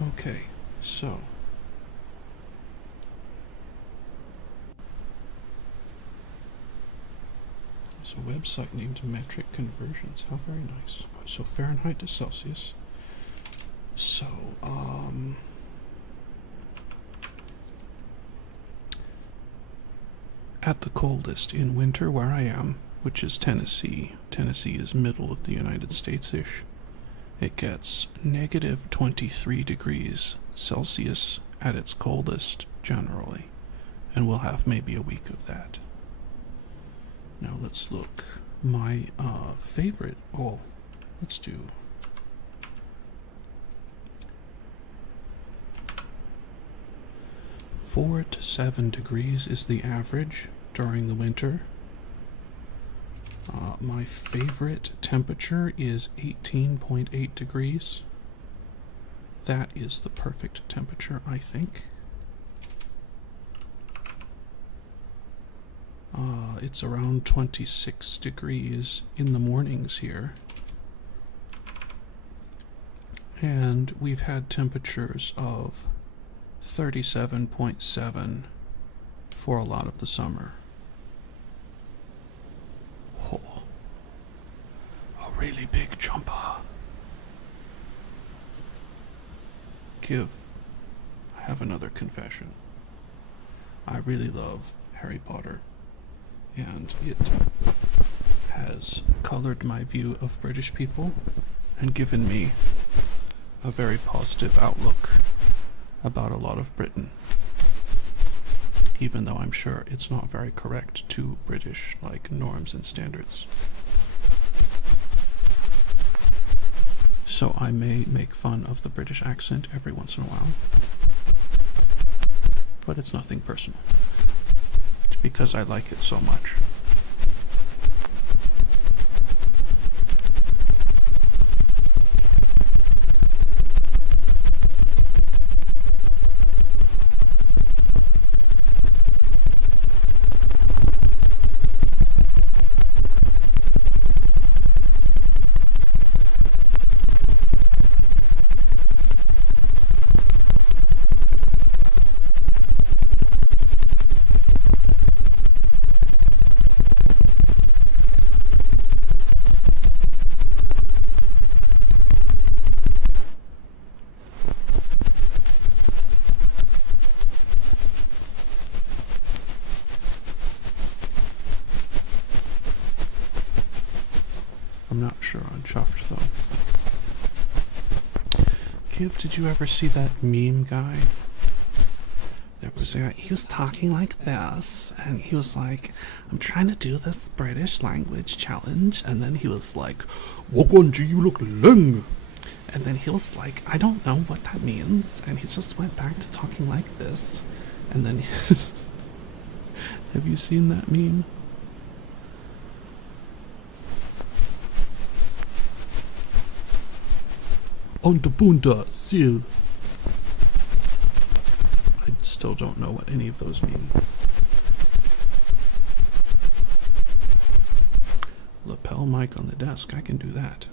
Okay, so there's a website named Metric Conversions. How very nice. So Fahrenheit to Celsius. So, at the coldest in winter where I am, which is Tennessee. Tennessee is middle of the United States-ish. It gets negative 23 degrees Celsius at its coldest generally, and we'll have maybe a week of that. Now let's look. My favorite, let's do 4 to 7 degrees is the average during the winter. My favorite temperature is 18.8 degrees. That is the perfect temperature, I think. It's around 26 degrees in the mornings here. And we've had temperatures of 37.7 for a lot of the summer. Oh, a really big jumper. Kiv, I have another confession. I really love Harry Potter, and it has colored my view of British people and given me a very positive outlook about a lot of Britain, even though I'm sure it's not very correct to British norms and standards. So I may make fun of the British accent every once in a while, but it's nothing personal. It's because I like it so much. I'm not sure on chuffed though. Kiv, did you ever see that meme guy? There was he was talking like this, and he was like, I'm trying to do this British language challenge, and then he was like, Wagonji, you look lung. And then he was like, I don't know what that means, and he just went back to talking like this. And then have you seen that meme? On the bunda, seal. I still don't know what any of those mean. Lapel mic on the desk, I can do that.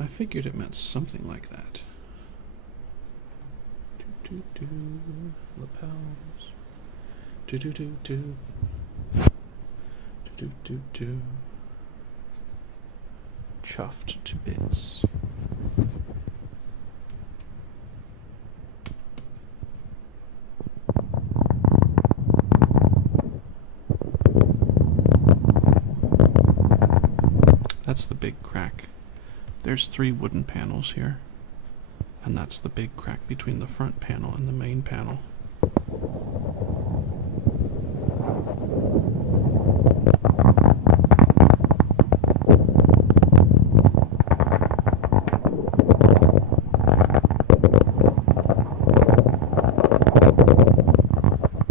I figured it meant something like that. Do, lapels. Do. Chuffed to bits. That's the big crack. There's 3 wooden panels here. And that's the big crack between the front panel and the main panel.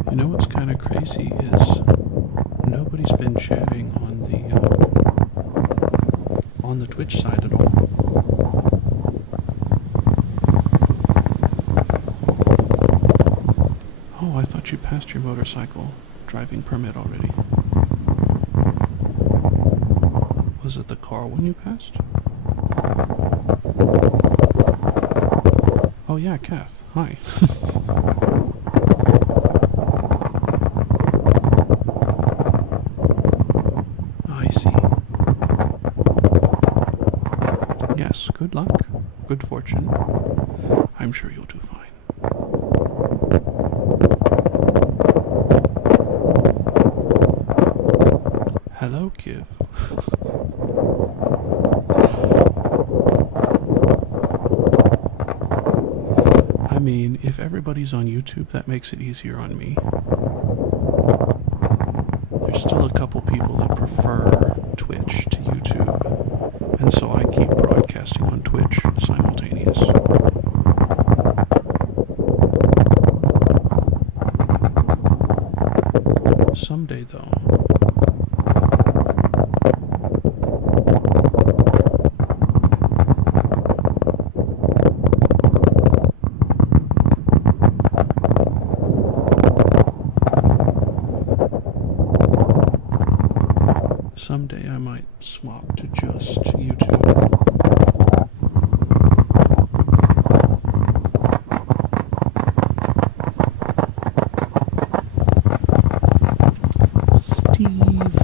You know what's kind of crazy is nobody's been chatting on the Twitch side at all. I thought you passed your motorcycle. driving permit already. Was it the car one you passed? Oh yeah, Kath. Hi. I see. Yes, good luck. Good fortune. I'm sure you'll do fine. Hello, Kiv. I mean, if everybody's on YouTube, that makes it easier on me. There's still a couple people that prefer Twitch to YouTube, and so I keep broadcasting on Twitch simultaneous. Someday, though. Someday I might swap to just YouTube. Steve.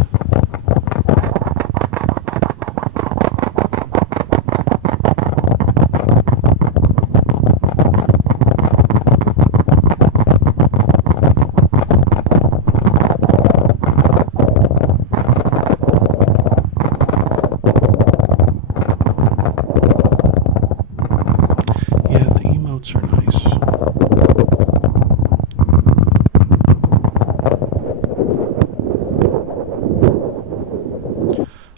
Yeah, the emotes are nice.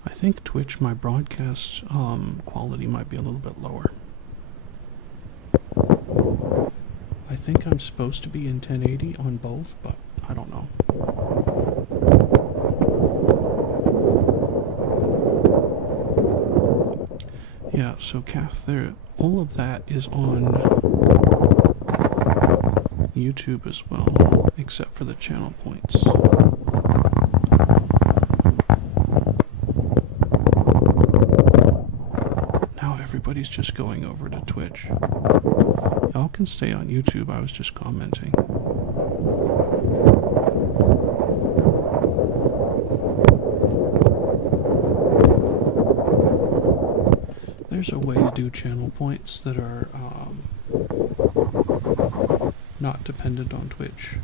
I think Twitch, my broadcast quality might be a little bit lower. I think I'm supposed to be in 1080 on both, but I don't know. Yeah, so Kath, there, all of that is on YouTube as well, except for the channel points. Now everybody's just going over to Twitch. Y'all can stay on YouTube, I was just commenting. There's a way to do channel points that are not dependent on Twitch,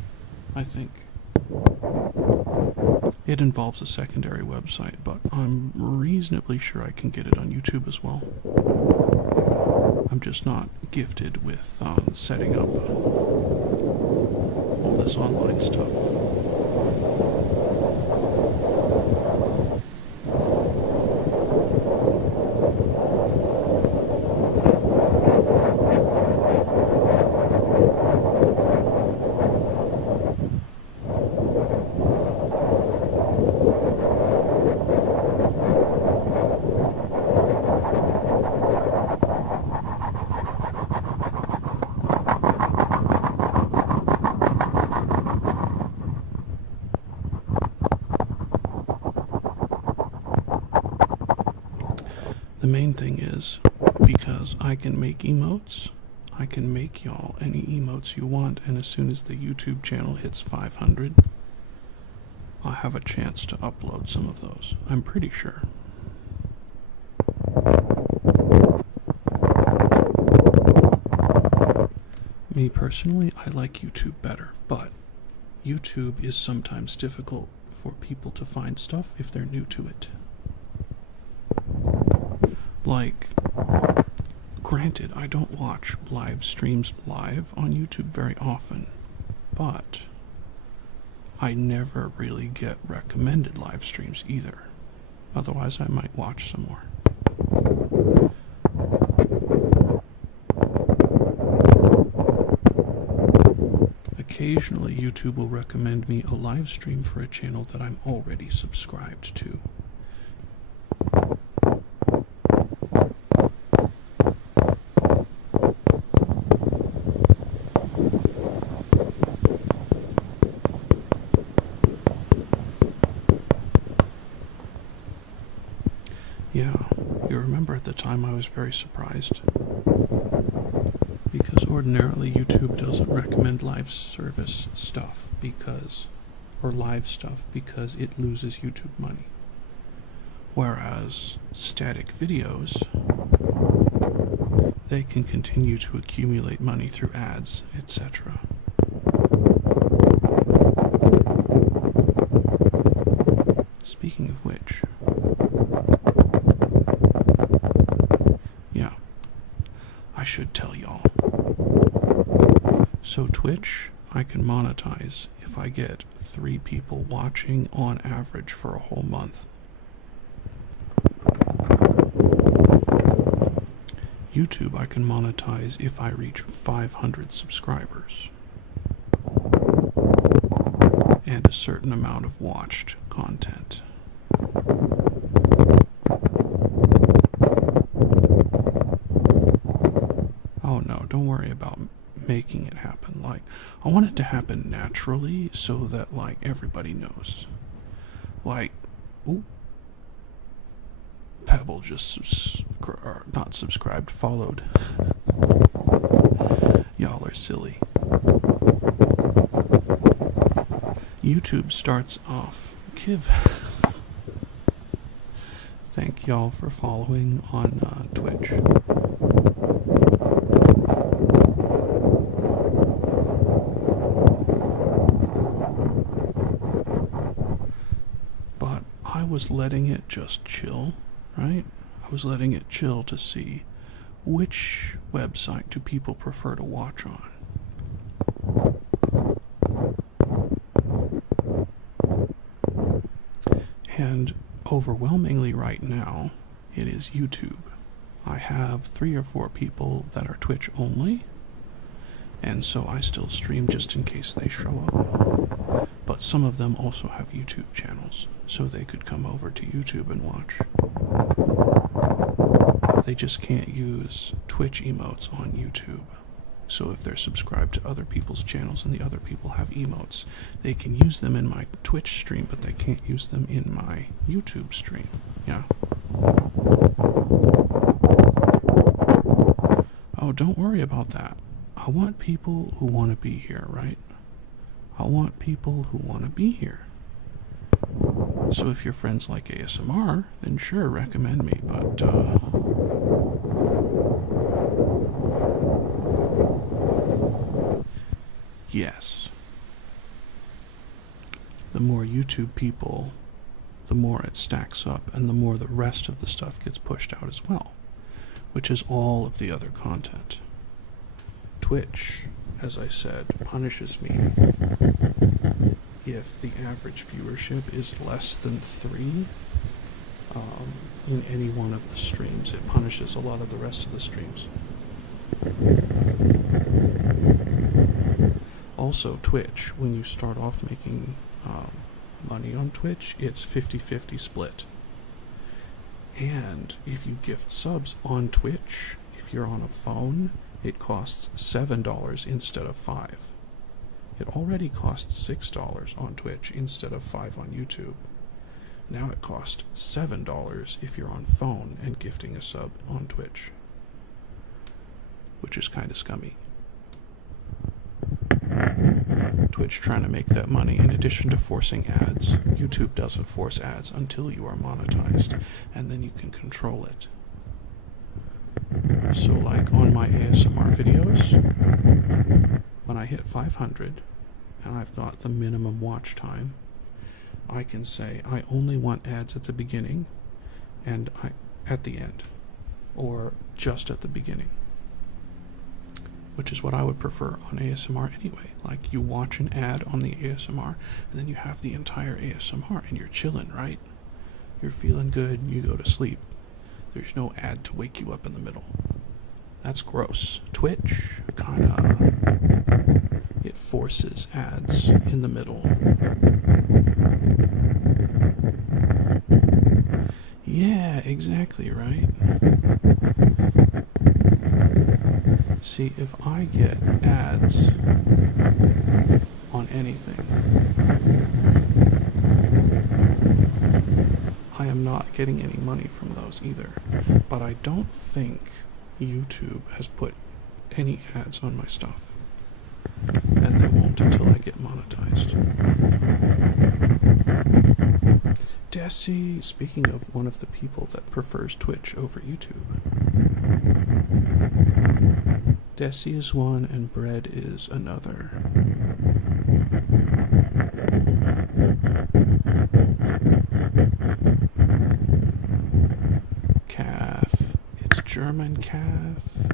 I think. It involves a secondary website, but I'm reasonably sure I can get it on YouTube as well. I'm just not gifted with setting up all this online stuff. The main thing is, because I can make emotes, I can make y'all any emotes you want, and as soon as the YouTube channel hits 500, I'll have a chance to upload some of those. I'm pretty sure. Me personally, I like YouTube better, but YouTube is sometimes difficult for people to find stuff if they're new to it. Like, granted, I don't watch live streams live on YouTube very often, but I never really get recommended live streams either. Otherwise, I might watch some more. Occasionally, YouTube will recommend me a live stream for a channel that I'm already subscribed to. Yeah, you remember at the time I was very surprised. Because ordinarily YouTube doesn't recommend live service stuff or live stuff because it loses YouTube money. Whereas static videos, they can continue to accumulate money through ads, etc. Speaking of which, yeah, I should tell y'all. So Twitch, I can monetize if I get 3 people watching on average for a whole month. YouTube, I can monetize if I reach 500 subscribers and a certain amount of watched content. Oh no, don't worry about making it happen. Like, I want it to happen naturally so that, like, everybody knows. Like, ooh, Pebble just not subscribed, followed. Y'all are silly. YouTube starts off. Thank y'all for following on Twitch. But I was letting it just chill, right? I was letting it chill to see which website do people prefer to watch on. And overwhelmingly right now, it is YouTube. I have 3 or 4 people that are Twitch only, and so I still stream just in case they show up. But some of them also have YouTube channels, so they could come over to YouTube and watch. They just can't use Twitch emotes on YouTube. So if they're subscribed to other people's channels and the other people have emotes, they can use them in my Twitch stream, but they can't use them in my YouTube stream. Yeah. Oh, don't worry about that. I want people who want to be here, right? I want people who want to be here. So if your friends like ASMR, then sure, recommend me, but yes. The more YouTube people, the more it stacks up, and the more the rest of the stuff gets pushed out as well, which is all of the other content. Twitch, as I said, punishes me if the average viewership is less than 3 in any one of the streams. It punishes a lot of the rest of the streams. Also, Twitch, when you start off making money on Twitch, it's 50-50 split. And if you gift subs on Twitch, if you're on a phone, it costs $7 instead of $5. It already costs $6 on Twitch instead of $5 on YouTube. Now it costs $7 if you're on phone and gifting a sub on Twitch, which is kind of scummy. Twitch trying to make that money in addition to forcing ads. YouTube doesn't force ads until you are monetized, and then you can control it. So like on my ASMR videos, when I hit 500 and I've got the minimum watch time, I can say I only want ads at the beginning and at the end, or just at the beginning, which is what I would prefer on ASMR anyway. Like, you watch an ad on the ASMR and then you have the entire ASMR and you're chilling, right? You're feeling good, you go to sleep. There's no ad to wake you up in the middle. That's gross. Twitch it forces ads in the middle. Yeah, exactly, right? See, if I get ads on anything, I am not getting any money from those either. But I don't think YouTube has put any ads on my stuff. And they won't until I get monetized. Desi, speaking of one of the people that prefers Twitch over YouTube. Desi is one and Bread is another. Kath. It's German Kath.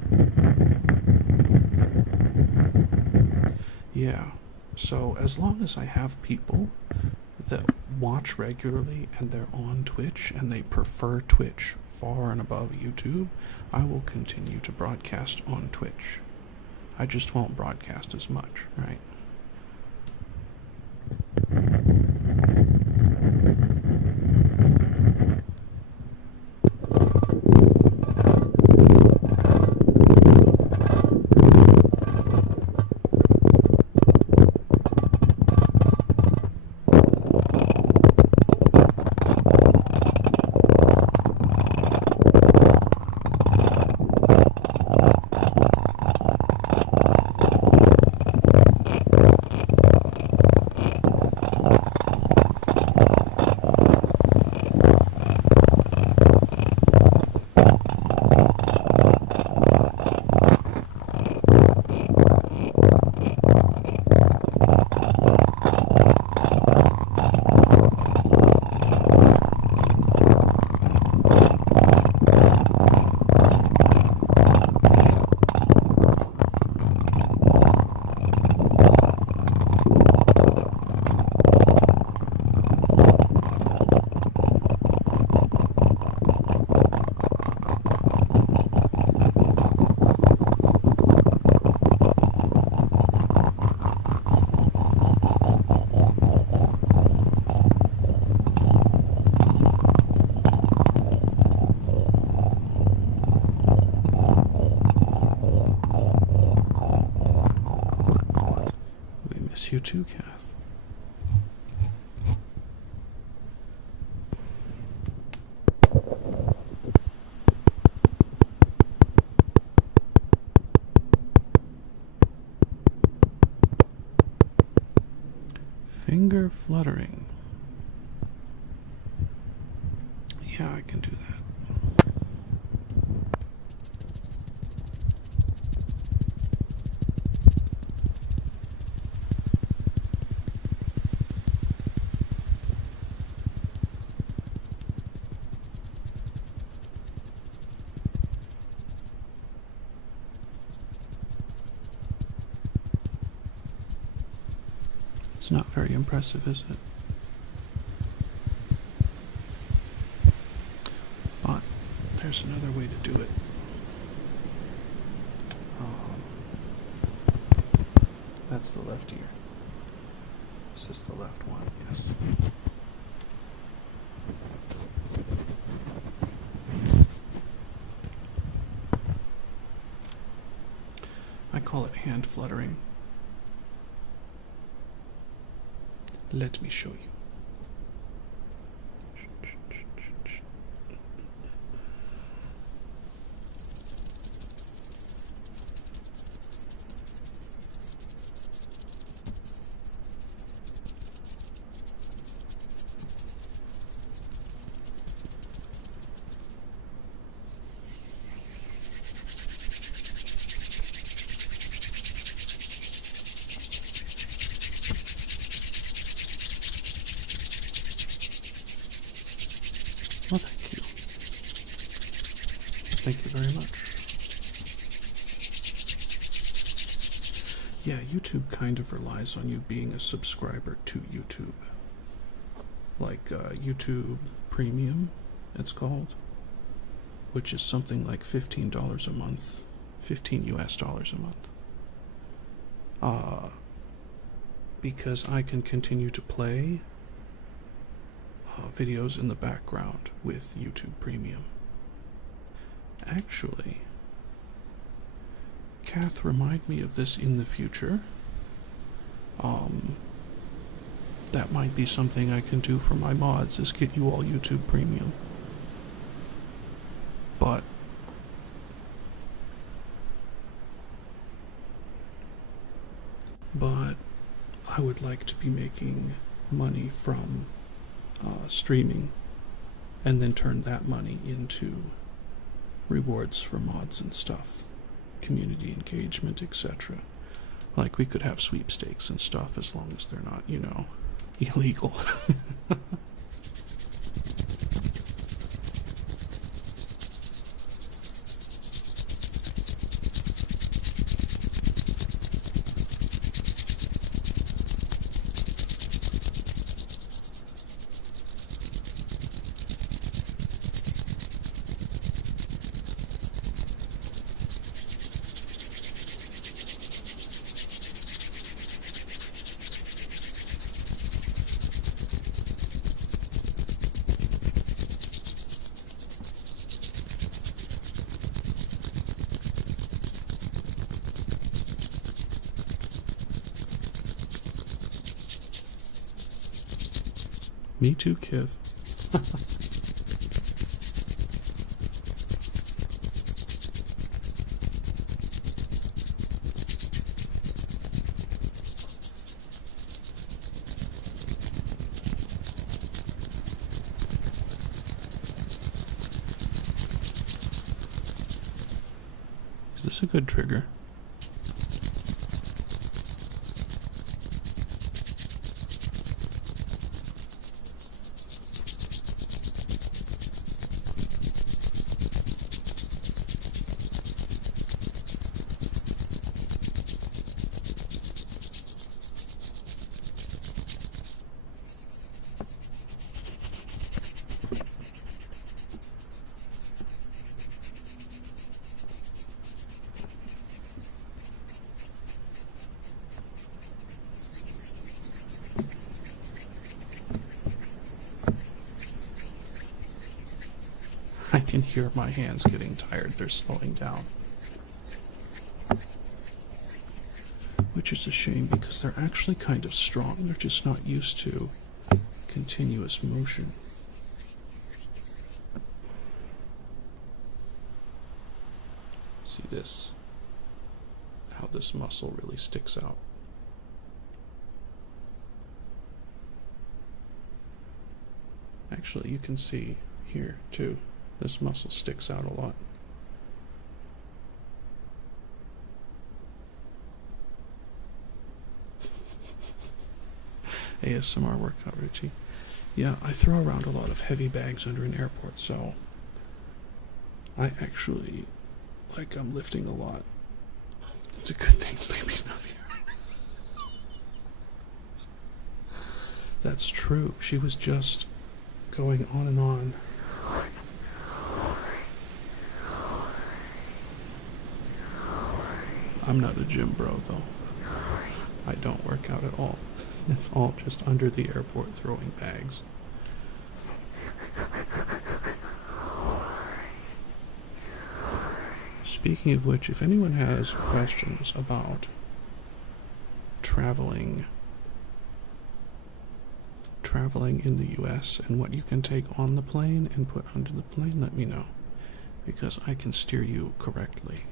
Yeah, so as long as I have people that watch regularly and they're on Twitch and they prefer Twitch far and above YouTube, I will continue to broadcast on Twitch. I just won't broadcast as much, right? You too, Kath. Finger fluttering. Yeah, I can do that. It's not very impressive, is it? But there's another way to do it. That's the left ear. Is this the left one? Yes. I call it hand fluttering. Let me show you. Well, thank you. Thank you very much. Yeah, YouTube kind of relies on you being a subscriber to YouTube. Like YouTube Premium, it's called, which is something like $15 a month, $15 US a month. Because I can continue to play videos in the background with YouTube Premium. Actually, Kath, remind me of this in the future. That might be something I can do for my mods, is get you all YouTube Premium. would like to be making money from streaming and then turn that money into rewards for mods and stuff, community engagement, etc. Like we could have sweepstakes and stuff as long as they're not, illegal. Me too, Kiv. Is this a good trigger? I can hear my hands getting tired. They're slowing down. Which is a shame because they're actually kind of strong. They're just not used to continuous motion. See this? How this muscle really sticks out. Actually, you can see here too. This muscle sticks out a lot. ASMR workout, Richie. Yeah, I throw around a lot of heavy bags under an airport, so I actually, I'm lifting a lot. It's a good thing Sleepy's not here. That's true. She was just going on and on. I'm not a gym bro, though. I don't work out at all. It's all just under the airport throwing bags. Speaking of which, if anyone has questions about traveling in the US and what you can take on the plane and put under the plane, let me know, because I can steer you correctly.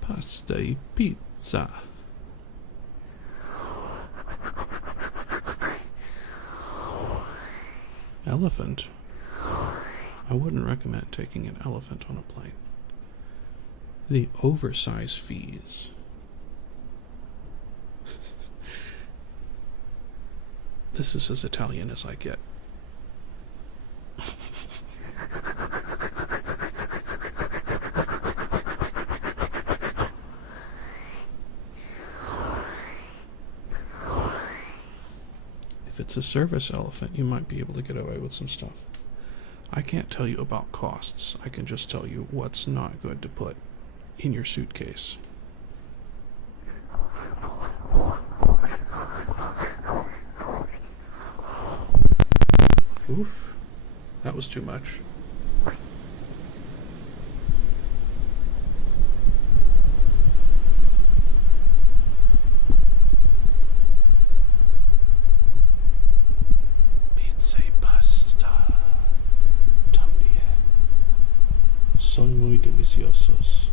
Pasta e pizza. Elephant? I wouldn't recommend taking an elephant on a plane. The oversize fees. This is as Italian as I get. If it's a service elephant, you might be able to get away with some stuff. I can't tell you about costs. I can just tell you what's not good to put in your suitcase. Oof, that was too much. Pizza e pasta. son muy deliciosos.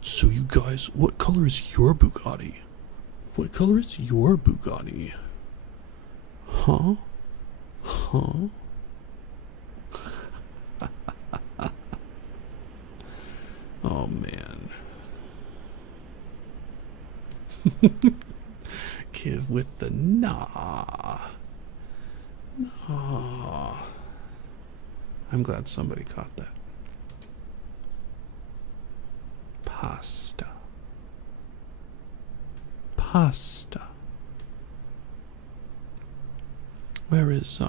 So you guys, what color is your Bugatti? What color is your Bugatti? Huh? Huh? Oh man. Kid with the nah. Nah. I'm glad somebody caught that. Pasta. Pasta. Where is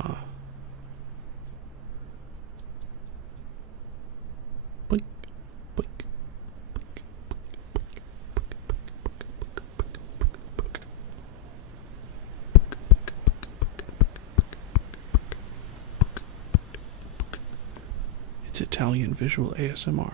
Blink, blink, blink, it's Italian visual ASMR.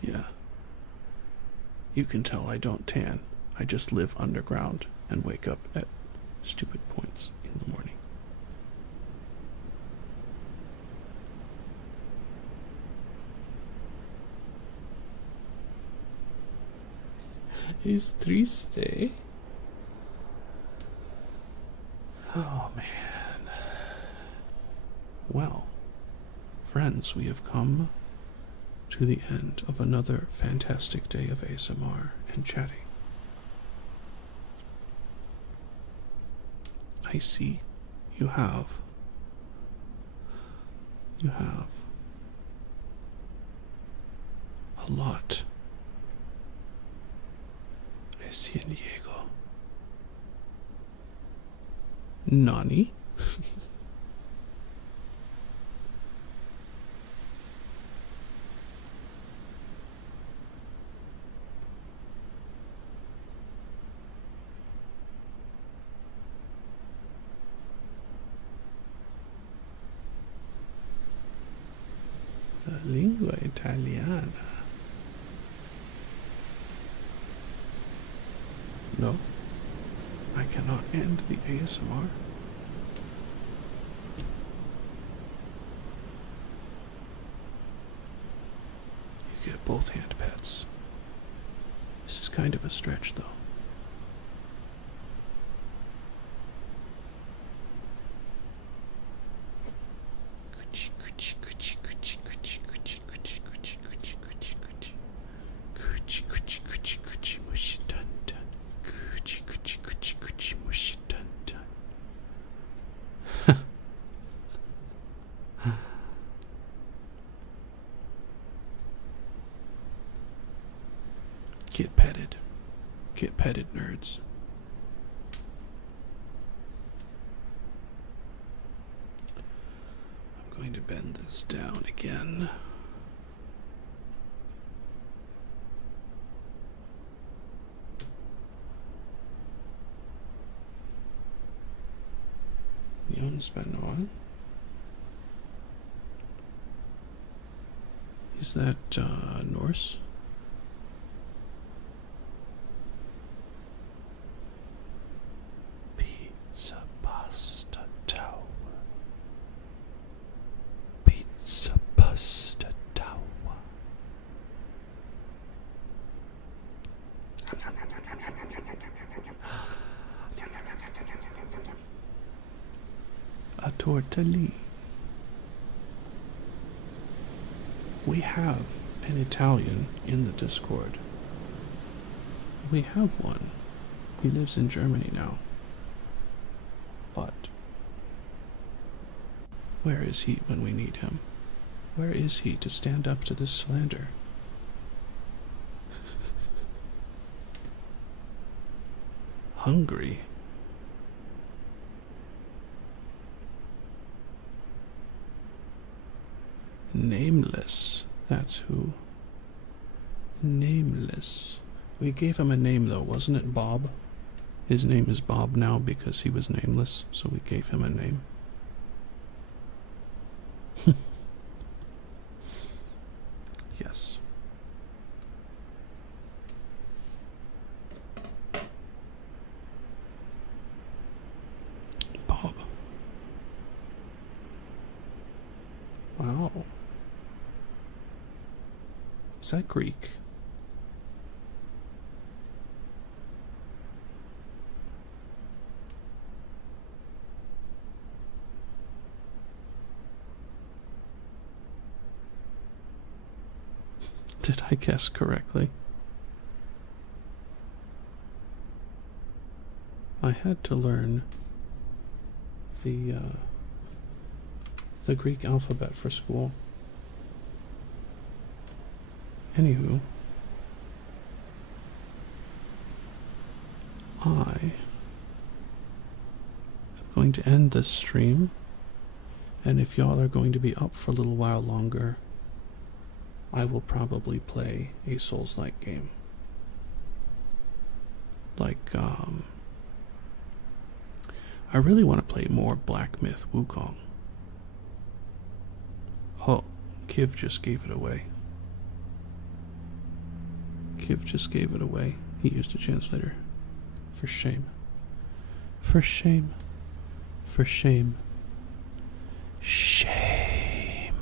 Yeah. You can tell I don't tan. I just live underground and wake up at stupid points in the morning. Es triste. Oh man. Well, friends, we have come to the end of another fantastic day of ASMR and chatting. I see you have a lot. Recién llego. Nani? La lingua italiana. No, I cannot end the ASMR. You get both hand pets. This is kind of a stretch, though. Get petted. Get petted, nerds. I'm going to bend this down again. Yon Spanoan. Is that Norse? Pizza pasta tower. Pizza pasta tower. A tortellini. We have an Italian in the Discord. We have one. He lives in Germany now. But where is he when we need him? Where is he to stand up to this slander? Hungry? Nameless. That's who. Nameless. We gave him a name though, wasn't it Bob? His name is Bob now because he was nameless, so we gave him a name. Yes. Bob. Wow. Is that Greek? Did I guess correctly? I had to learn the Greek alphabet for school. Anywho, I am going to end this stream, and if y'all are going to be up for a little while longer, I will probably play a Souls-like game. Like, I really want to play more Black Myth Wukong. Oh, Kiv just gave it away. Kiv just gave it away. He used a translator. For shame. For shame. For shame. Shame.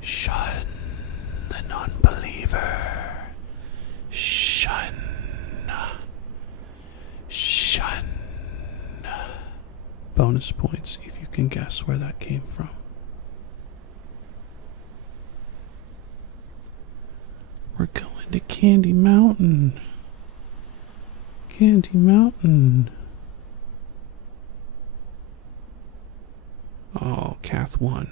Shun the non-believer. Shun. Shun. Bonus points if you can guess where that came from. We're going to Candy Mountain. Candy Mountain. Oh, Cath 1.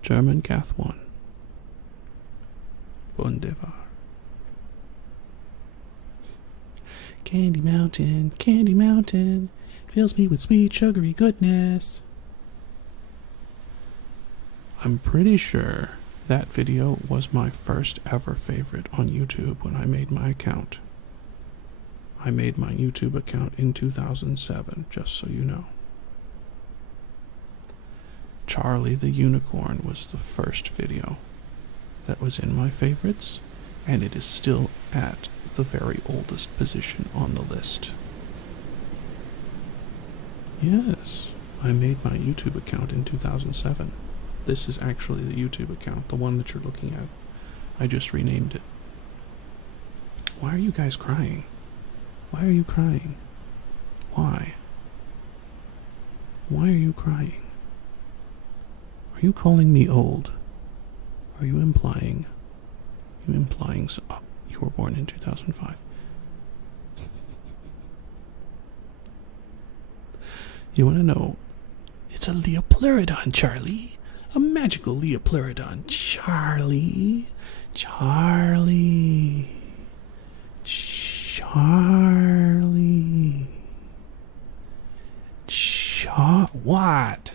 German Cath 1. Wunderbar. Candy Mountain, fills me with sweet sugary goodness. I'm pretty sure that video was my first ever favorite on YouTube when I made my account. I made my YouTube account in 2007, just so you know. Charlie the Unicorn was the first video that was in my favorites, and it is still at the very oldest position on the list. Yes, I made my YouTube account in 2007. This is actually the YouTube account, the one that you're looking at. I just renamed it. Why are you guys crying? Why are you crying? Why? Why are you crying? Are you calling me old? Are you implying? You were born in 2005. You want to know? It's a Leopleurodon, Charlie. A magical Leopleurodon, Charlie. Charlie. What?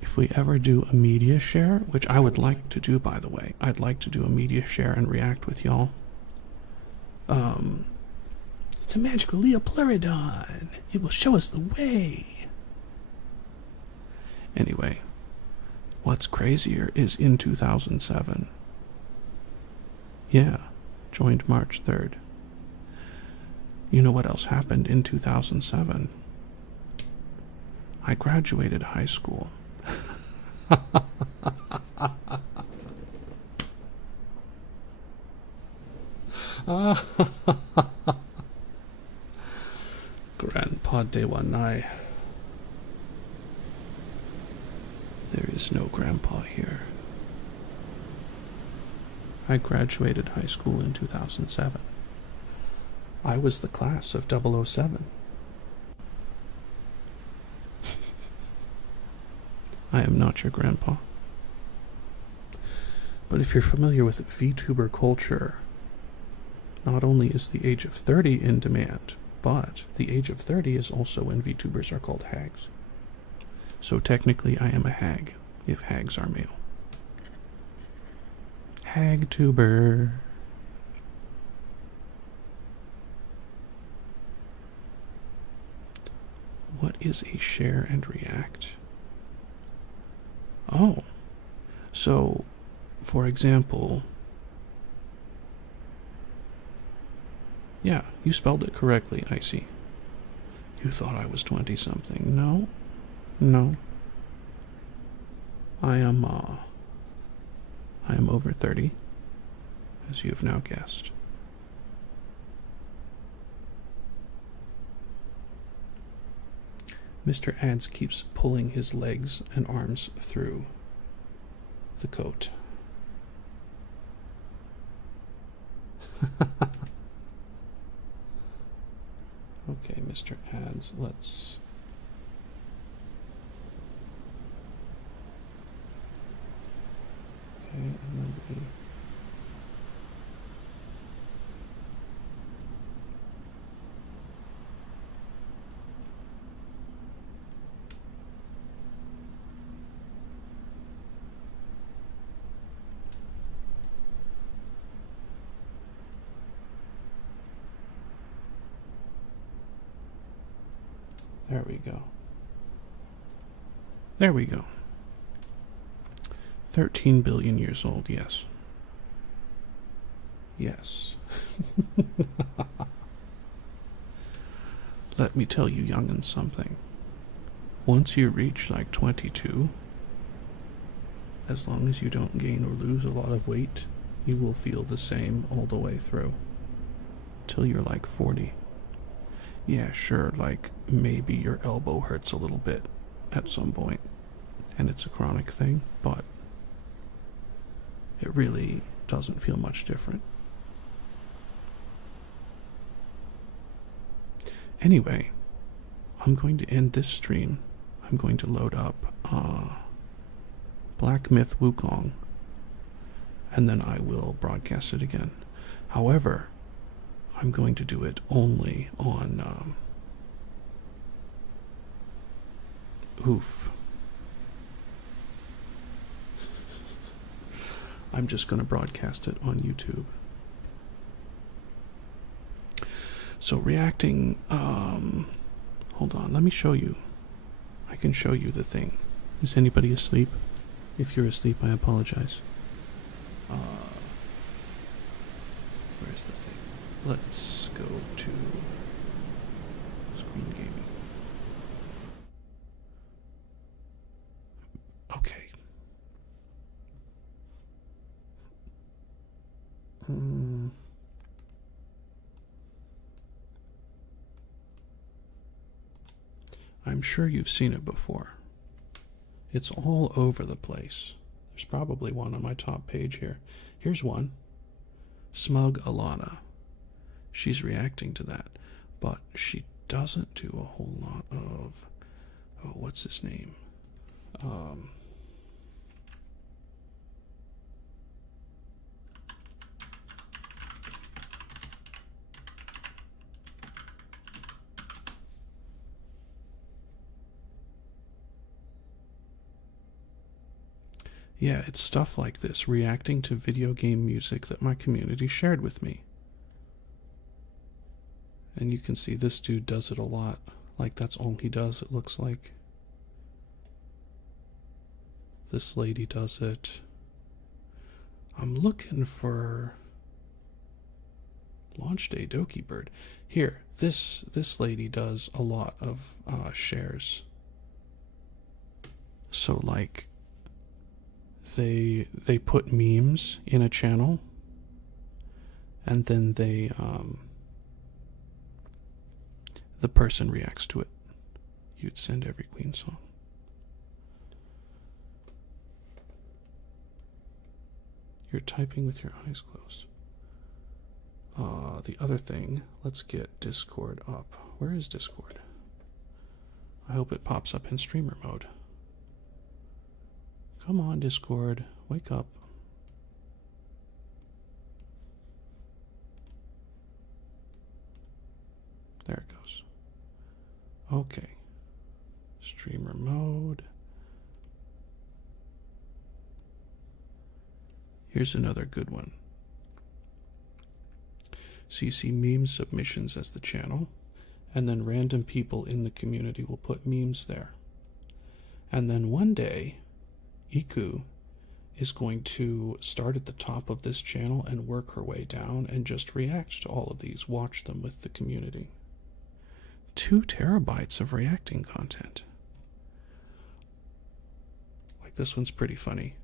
If we ever do a media share, which I would like to do, by the way, I'd like to do a media share and react with y'all. It's a magical Leopleurodon. It will show us the way. Anyway, what's crazier is in 2007. Yeah, joined March 3rd. You know what else happened in 2007? I graduated high school. Grandpa Dewanai. There is no grandpa here. I graduated high school in 2007. I was the class of 007. I am not your grandpa. But if you're familiar with VTuber culture, not only is the age of 30 in demand, but the age of 30 is also when VTubers are called hags. So technically I am a hag, if hags are male. Hagtuber. What is a share and react? Oh, so, for example, yeah, you spelled it correctly, I see. You thought I was 20-something. No, no. I am over 30, as you have now guessed. Mr. Ads keeps pulling his legs and arms through the coat. Okay, Mr. Ads, let's... Okay, and then we... There we go. There we go. 13 billion years old, yes. Yes. Let me tell you young'uns something. Once you reach like 22, as long as you don't gain or lose a lot of weight, you will feel the same all the way through. Till you're like 40. Yeah, sure, like maybe your elbow hurts a little bit at some point, and it's a chronic thing, but it really doesn't feel much different. Anyway, I'm going to end this stream. I'm going to load up Black Myth Wukong, and then I will broadcast it again. However, I'm going to do it only on oof. I'm just going to broadcast it on YouTube. So reacting, hold on, let me show you. I can show you the thing. Is anybody asleep? If you're asleep, I apologize. Where's the thing? Let's go to screen gaming. Okay. I'm sure you've seen it before. It's all over the place. There's probably one on my top page here. Here's one. Smug Alana. She's reacting to that, but she doesn't do a whole lot of... Oh, what's his name? Yeah, it's stuff like this, reacting to video game music that my community shared with me. And you can see this dude does it a lot. Like, that's all he does, it looks like. This lady does it. I'm looking for... Launch Day Doki Bird. Here, this lady does a lot of shares. So, like... They put memes in a channel, and then they the person reacts to it. You'd send every Queen song. You're typing with your eyes closed. The other thing, let's get Discord up. Where is Discord? I hope it pops up in streamer mode. Come on, Discord. Wake up. There it goes. Okay. Streamer mode. Here's another good one. So you see meme submissions as the channel, and then random people in the community will put memes there. And then one day, Iku is going to start at the top of this channel and work her way down and just react to all of these, watch them with the community. 2 terabytes of reacting content. Like this one's pretty funny.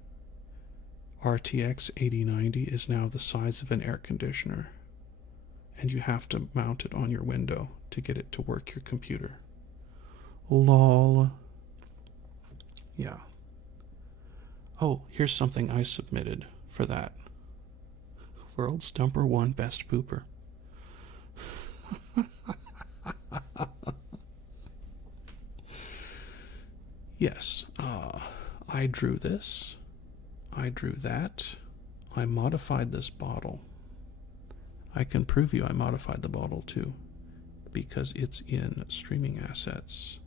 RTX 8090 is now the size of an air conditioner, and you have to mount it on your window to get it to work your computer. LOL. Yeah. Oh, here's something I submitted for that. World's #1 best pooper. Yes, I drew this. I drew that. I modified this bottle. I can prove you I modified the bottle too, because it's in streaming assets.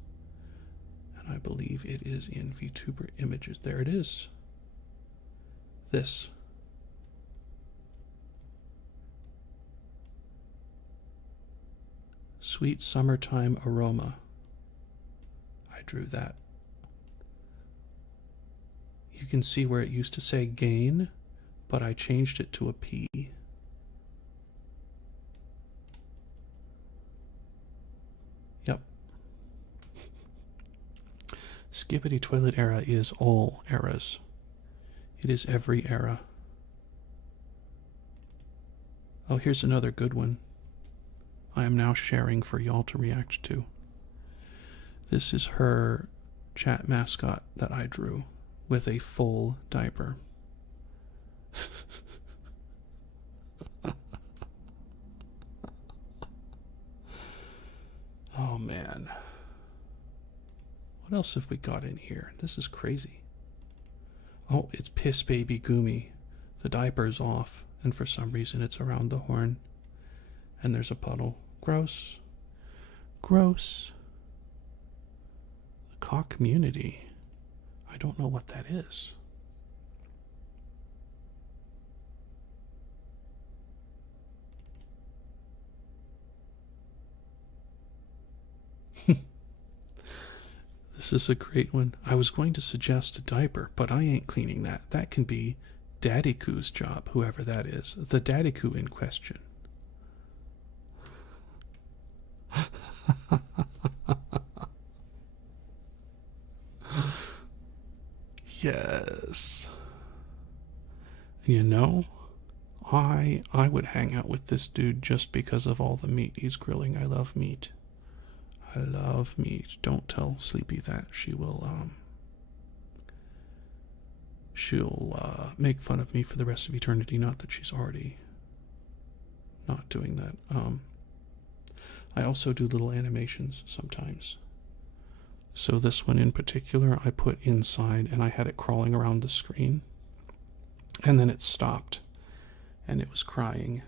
And I believe it is in VTuber images. There it is. This. Sweet summertime aroma. I drew that. You can see where it used to say gain, but I changed it to a P. Yep. Skippity Toilet era is all eras. It is every era. Oh, here's another good one. I am now sharing for y'all to react to. This is her chat mascot that I drew with a full diaper. Oh man. What else have we got in here? This is crazy. Oh, it's Piss Baby Gumi. The diaper's off, and for some reason it's around the horn. And there's a puddle. Gross. Gross. The cock community. I don't know what that is. This is a great one. I was going to suggest a diaper, but I ain't cleaning that. That can be Daddy Coo's job, whoever that is. The Daddy Coo in question. Yes. You know, I would hang out with this dude just because of all the meat he's grilling. I love meat. I love meat. Don't tell Sleepy that. She'll make fun of me for the rest of eternity. Not that she's already not doing that. I also do little animations sometimes. So this one in particular I put inside and I had it crawling around the screen. And then it stopped and it was crying.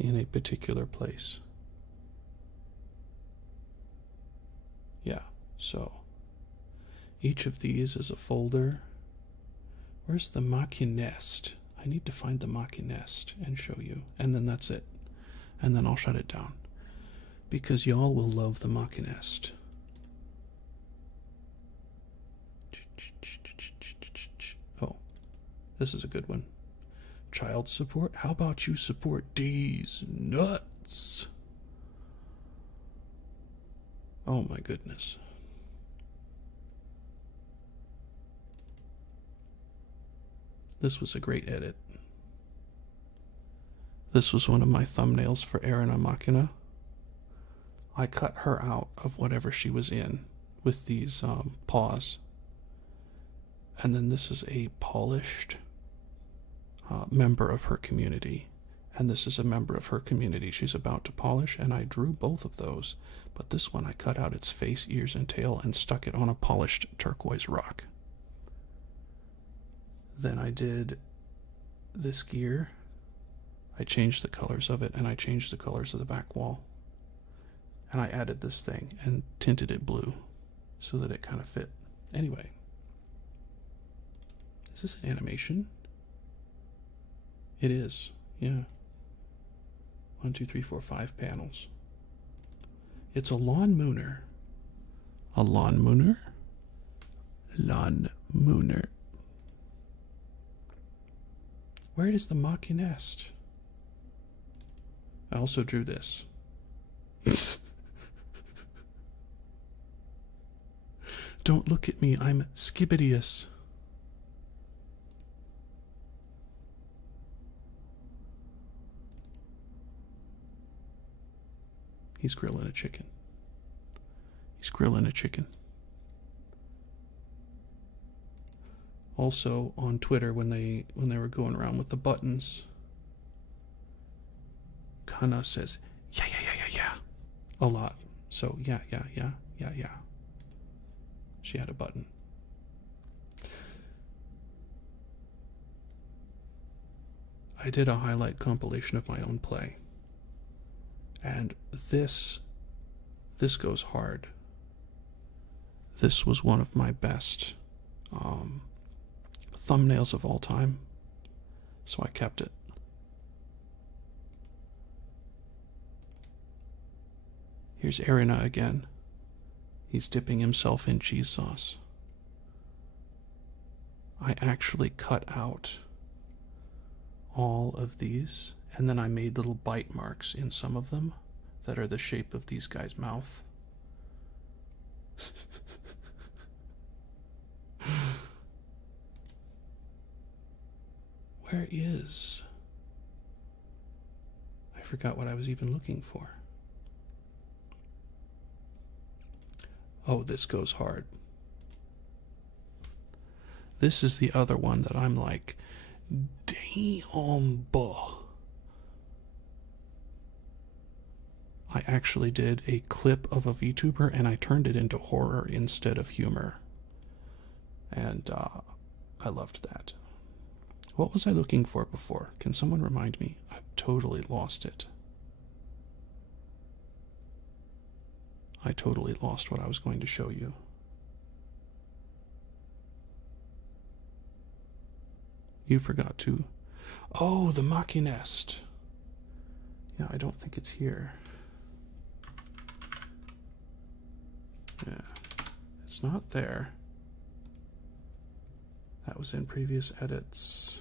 In a particular place. Yeah, so each of these is a folder. Where's the Machinest? I need to find the Machinest and show you. And then that's it. And then I'll shut it down. Because y'all will love the Machinest. Oh, this is a good one. Child support? How about you support these nuts? Oh my goodness. This was a great edit. This was one of my thumbnails for Erina Machina. I cut her out of whatever she was in with these paws. And then this is a polished member of her community, and this is a member of her community she's about to polish, and I drew both of those, but this one I cut out its face, ears, and tail and stuck it on a polished turquoise rock. Then I did this gear. I changed the colors of it, and I changed the colors of the back wall. And I added this thing and tinted it blue so that it kind of fit. Anyway, is this an animation? It is, yeah. 1, 2, 3, 4, 5 panels. It's a lawn mooner. A lawn mooner? Lawn mooner. Where is the Maki nest? I also drew this. Don't look at me, I'm Skibidius. He's grilling a chicken. He's grilling a chicken. Also on Twitter, when they were going around with the buttons, Kana says yeah a lot. So yeah. She had a button. I did a highlight compilation of my own play. And this goes hard. This was one of my best thumbnails of all time, so I kept it. Here's Erina again. He's dipping himself in cheese sauce. I actually cut out all of these, and then I made little bite marks in some of them that are the shape of these guys' mouth. Where is... I forgot what I was even looking for. Oh, this goes hard. This is the other one that I'm like, damn, buh. I actually did a clip of a VTuber and I turned it into horror instead of humor. And I loved that. What was I looking for before? Can someone remind me? I've totally lost it. I totally lost what I was going to show you. You forgot to... Oh, the Maki nest. Yeah, I don't think it's here. Yeah, it's not there. That was in previous edits.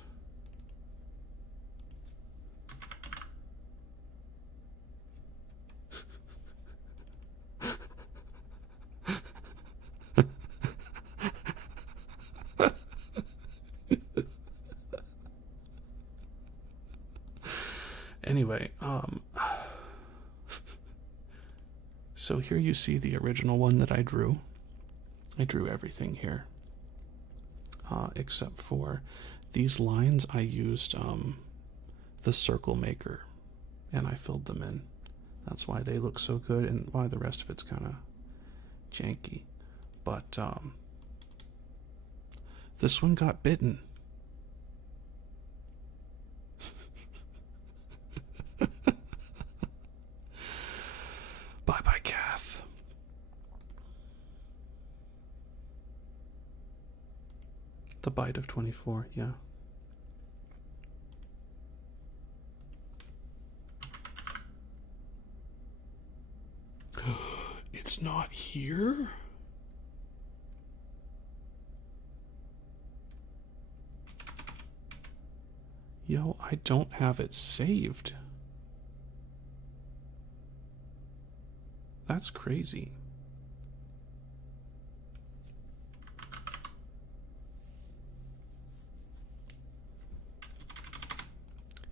Anyway, so here you see the original one that I drew. I drew everything here, except for these lines. I used the circle maker, and I filled them in. That's why they look so good, and why the rest of it's kind of janky. But this one got bitten. Bye-bye, Kath. The bite of 24, yeah. It's not here? Yo, I don't have it saved. That's crazy.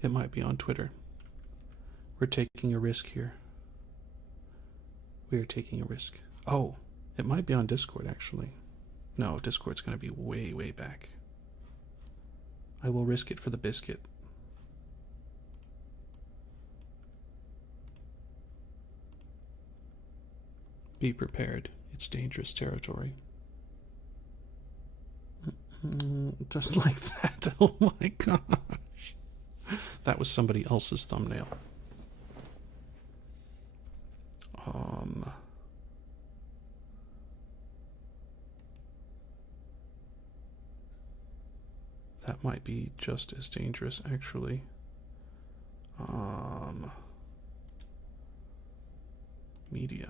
It might be on Twitter. We're taking a risk here. We are taking a risk. Oh, it might be on Discord, actually. No, Discord's going to be way, way back. I will risk it for the biscuit. Be prepared. It's dangerous territory. Just like that. Oh my gosh. That was somebody else's thumbnail. That might be just as dangerous, actually. Media.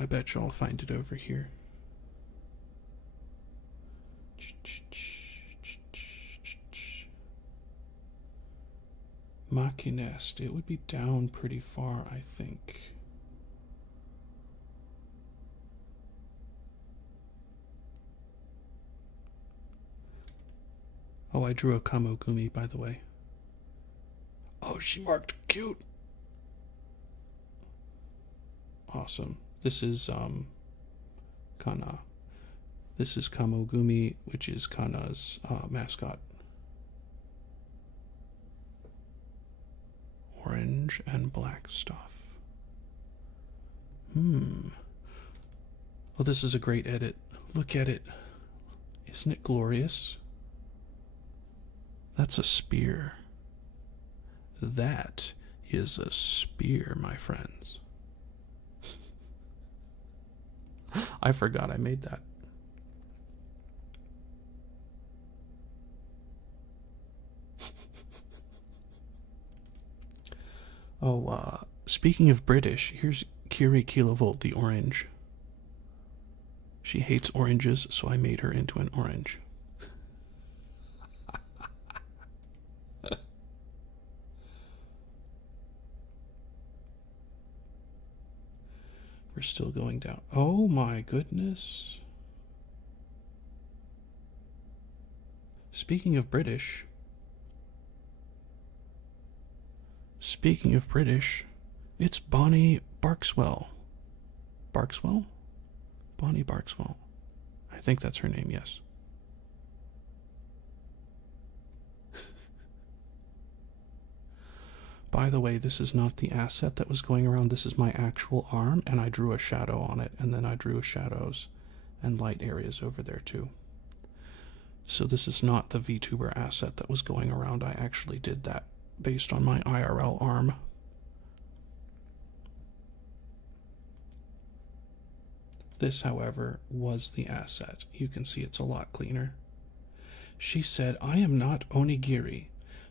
I bet y'all find it over here. Machinest. It would be down pretty far, I think. Oh, I drew a Kamogumi, by the way. Oh, she marked cute. Awesome. This is Kana. This is Kamogumi, which is Kana's mascot. Orange and black stuff. Well, this is a great edit. Look at it. Isn't it glorious? That's a spear. That is a spear, my friends. I forgot I made that. Oh, speaking of British, here's Kiri Kilovolt, the orange. She hates oranges, so I made her into an orange. We're still going down. Oh my goodness. Speaking of British, it's Bonnie Barkswell. Barkswell? Bonnie Barkswell. I think that's her name, yes. By the way, this is not the asset that was going around. This is my actual arm, and I drew a shadow on it, and then I drew shadows and light areas over there too. So this is not the VTuber asset that was going around. I actually did that based on my IRL arm. This, however, was the asset. You can see it's a lot cleaner. She said, "I am not onigiri,"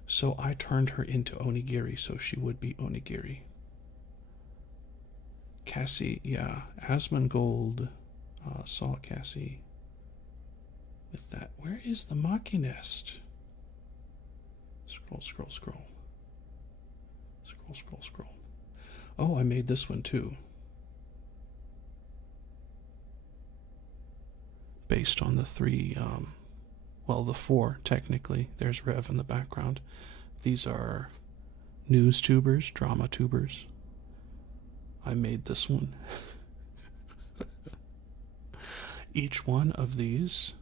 so I turned her into onigiri so she would be onigiri. Cassie, yeah, Asmongold saw Cassie with that. Where is the Machinest? Scroll, scroll, scroll. Scroll, scroll, scroll. Oh, I made this one too. Based on the three, well, the four, technically. There's Rev in the background. These are news tubers, drama tubers. I made this one. Each one of these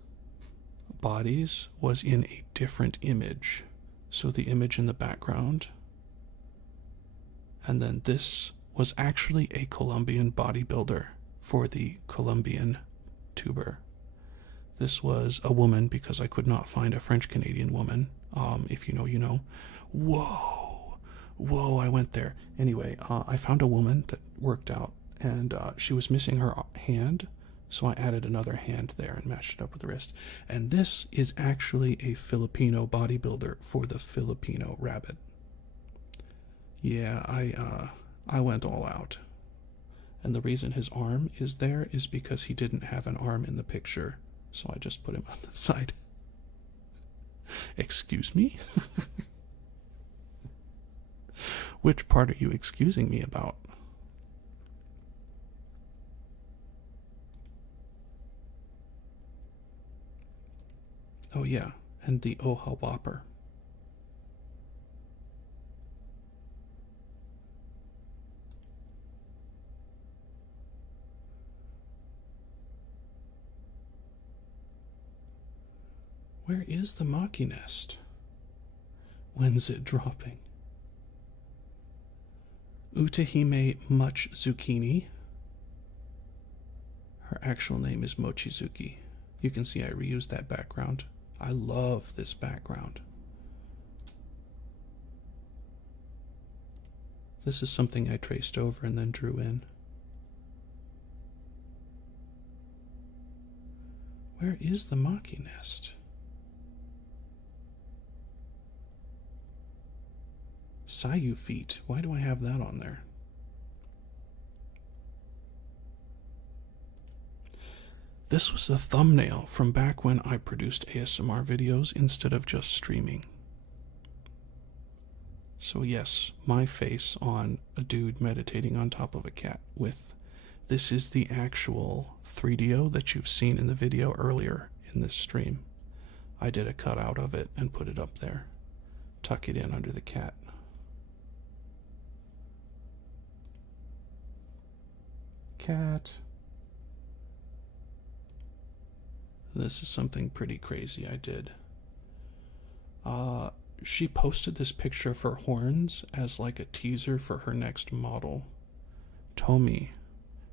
bodies was in a different image. So the image in the background, and then this was actually a Colombian bodybuilder for the Colombian tuber. This was a woman because I could not find a French-Canadian woman. If you know, you know. Whoa. Whoa, I went there. Anyway, I found a woman that worked out, and she was missing her hand, so I added another hand there and matched it up with the wrist. And this is actually a Filipino bodybuilder for the Filipino rabbit. Yeah, I went all out. And the reason his arm is there is because he didn't have an arm in the picture. So I just put him on the side. Excuse me? Which part are you excusing me about? Oh yeah, and the Oha Whopper. Where is the Machinest? When's it dropping? Utahime Much Zucchini. Her actual name is Mochizuki. You can see I reused that background. I love this background. This is something I traced over and then drew in. Where is the Maki nest? Sayu feet. Why do I have that on there? This was a thumbnail from back when I produced ASMR videos instead of just streaming. So yes, my face on a dude meditating on top of a cat with... This is the actual 3DO that you've seen in the video earlier in this stream. I did a cutout of it and put it up there. Tuck it in under the cat. Cat. This is something pretty crazy I did. She posted this picture of her horns as like a teaser for her next model, Tomi.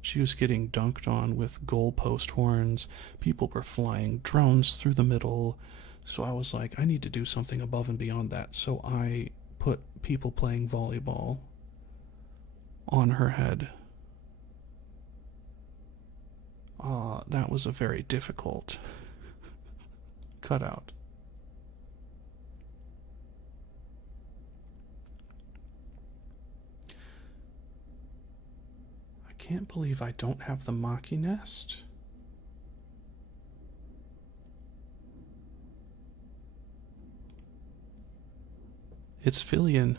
She was getting dunked on with goalpost horns. People were flying drones through the middle. So I was like, I need to do something above and beyond that. So I put people playing volleyball on her head. That was a very difficult cutout. I can't believe I don't have the Maki nest. It's Fillion.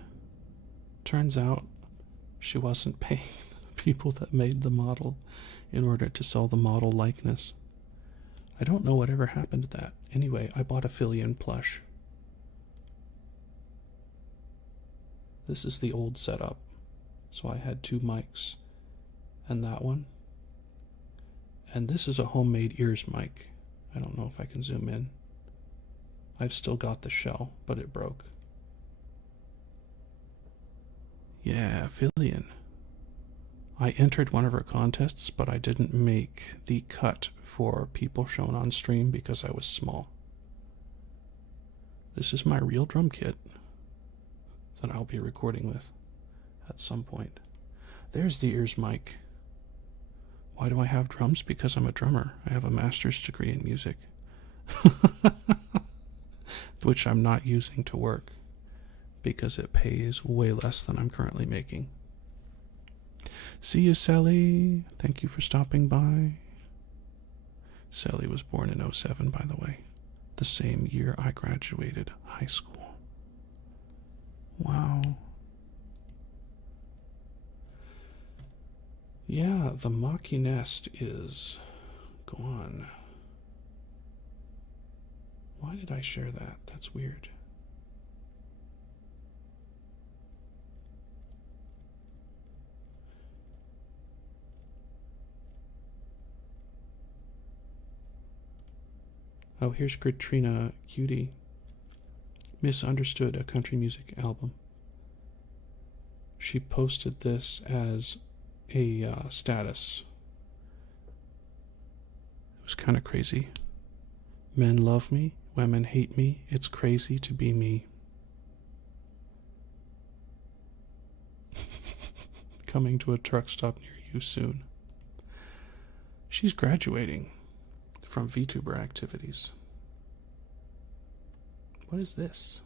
Turns out she wasn't paying the people that made the model in order to sell the model likeness. I don't know whatever happened to that. Anyway, I bought a Fillion plush. This is the old setup. So I had 2 mics and that one. And this is a homemade ears mic. I don't know if I can zoom in. I've still got the shell, but it broke. Yeah, Fillion. I entered one of her contests, but I didn't make the cut for people shown on stream because I was small. This is my real drum kit that I'll be recording with at some point. There's the ears mic. Why do I have drums? Because I'm a drummer. I have a master's degree in music. Which I'm not using to work because it pays way less than I'm currently making. See you, Sally. Thank you for stopping by. Sally was born in 07, by the way. The same year I graduated high school. Wow. Yeah, the Maki nest is gone. Why did I share that? That's weird. Oh, here's Katrina Cutie. Misunderstood, a country music album. She posted this as a status. It was kind of crazy. Men love me, women hate me. It's crazy to be me. Coming to a truck stop near you soon. She's graduating from VTuber activities. What is this?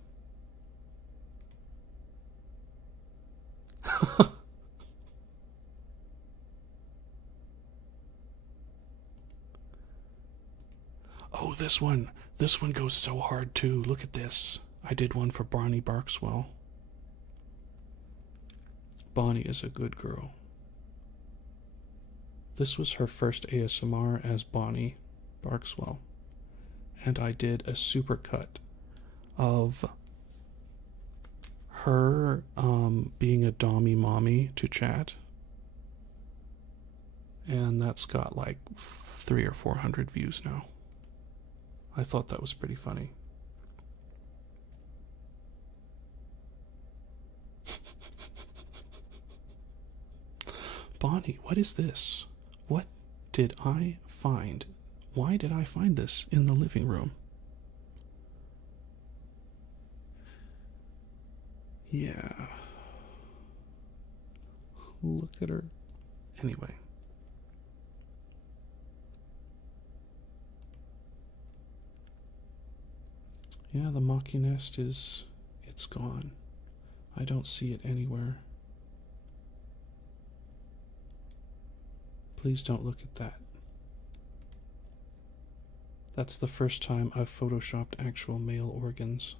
Oh, this one. This one goes so hard too. Look at this. I did one for Bonnie Barkswell. Bonnie is a good girl. This was her first ASMR as Bonnie Barkswell. And I did a supercut of her being a dommy mommy to chat. And that's got like 300 or 400 views now. I thought that was pretty funny. Bonnie, what is this? What did I find? Why did I find this in the living room? Yeah. Look at her. Anyway. Yeah, the Maki nest it's gone. I don't see it anywhere. Please don't look at that. That's the first time I've photoshopped actual male organs.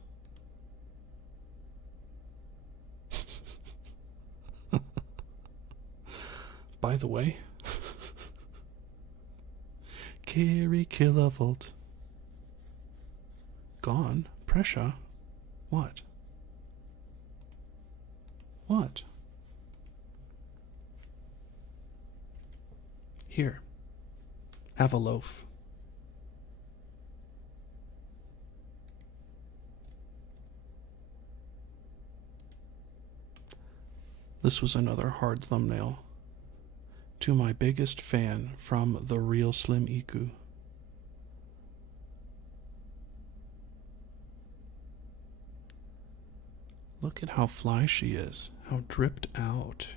By the way, Carry Kilovolt. Gone? Pressure? What? What? Here. Have a loaf. This was another hard thumbnail. To my biggest fan from The Real Slim Iku. Look at how fly she is, how dripped out.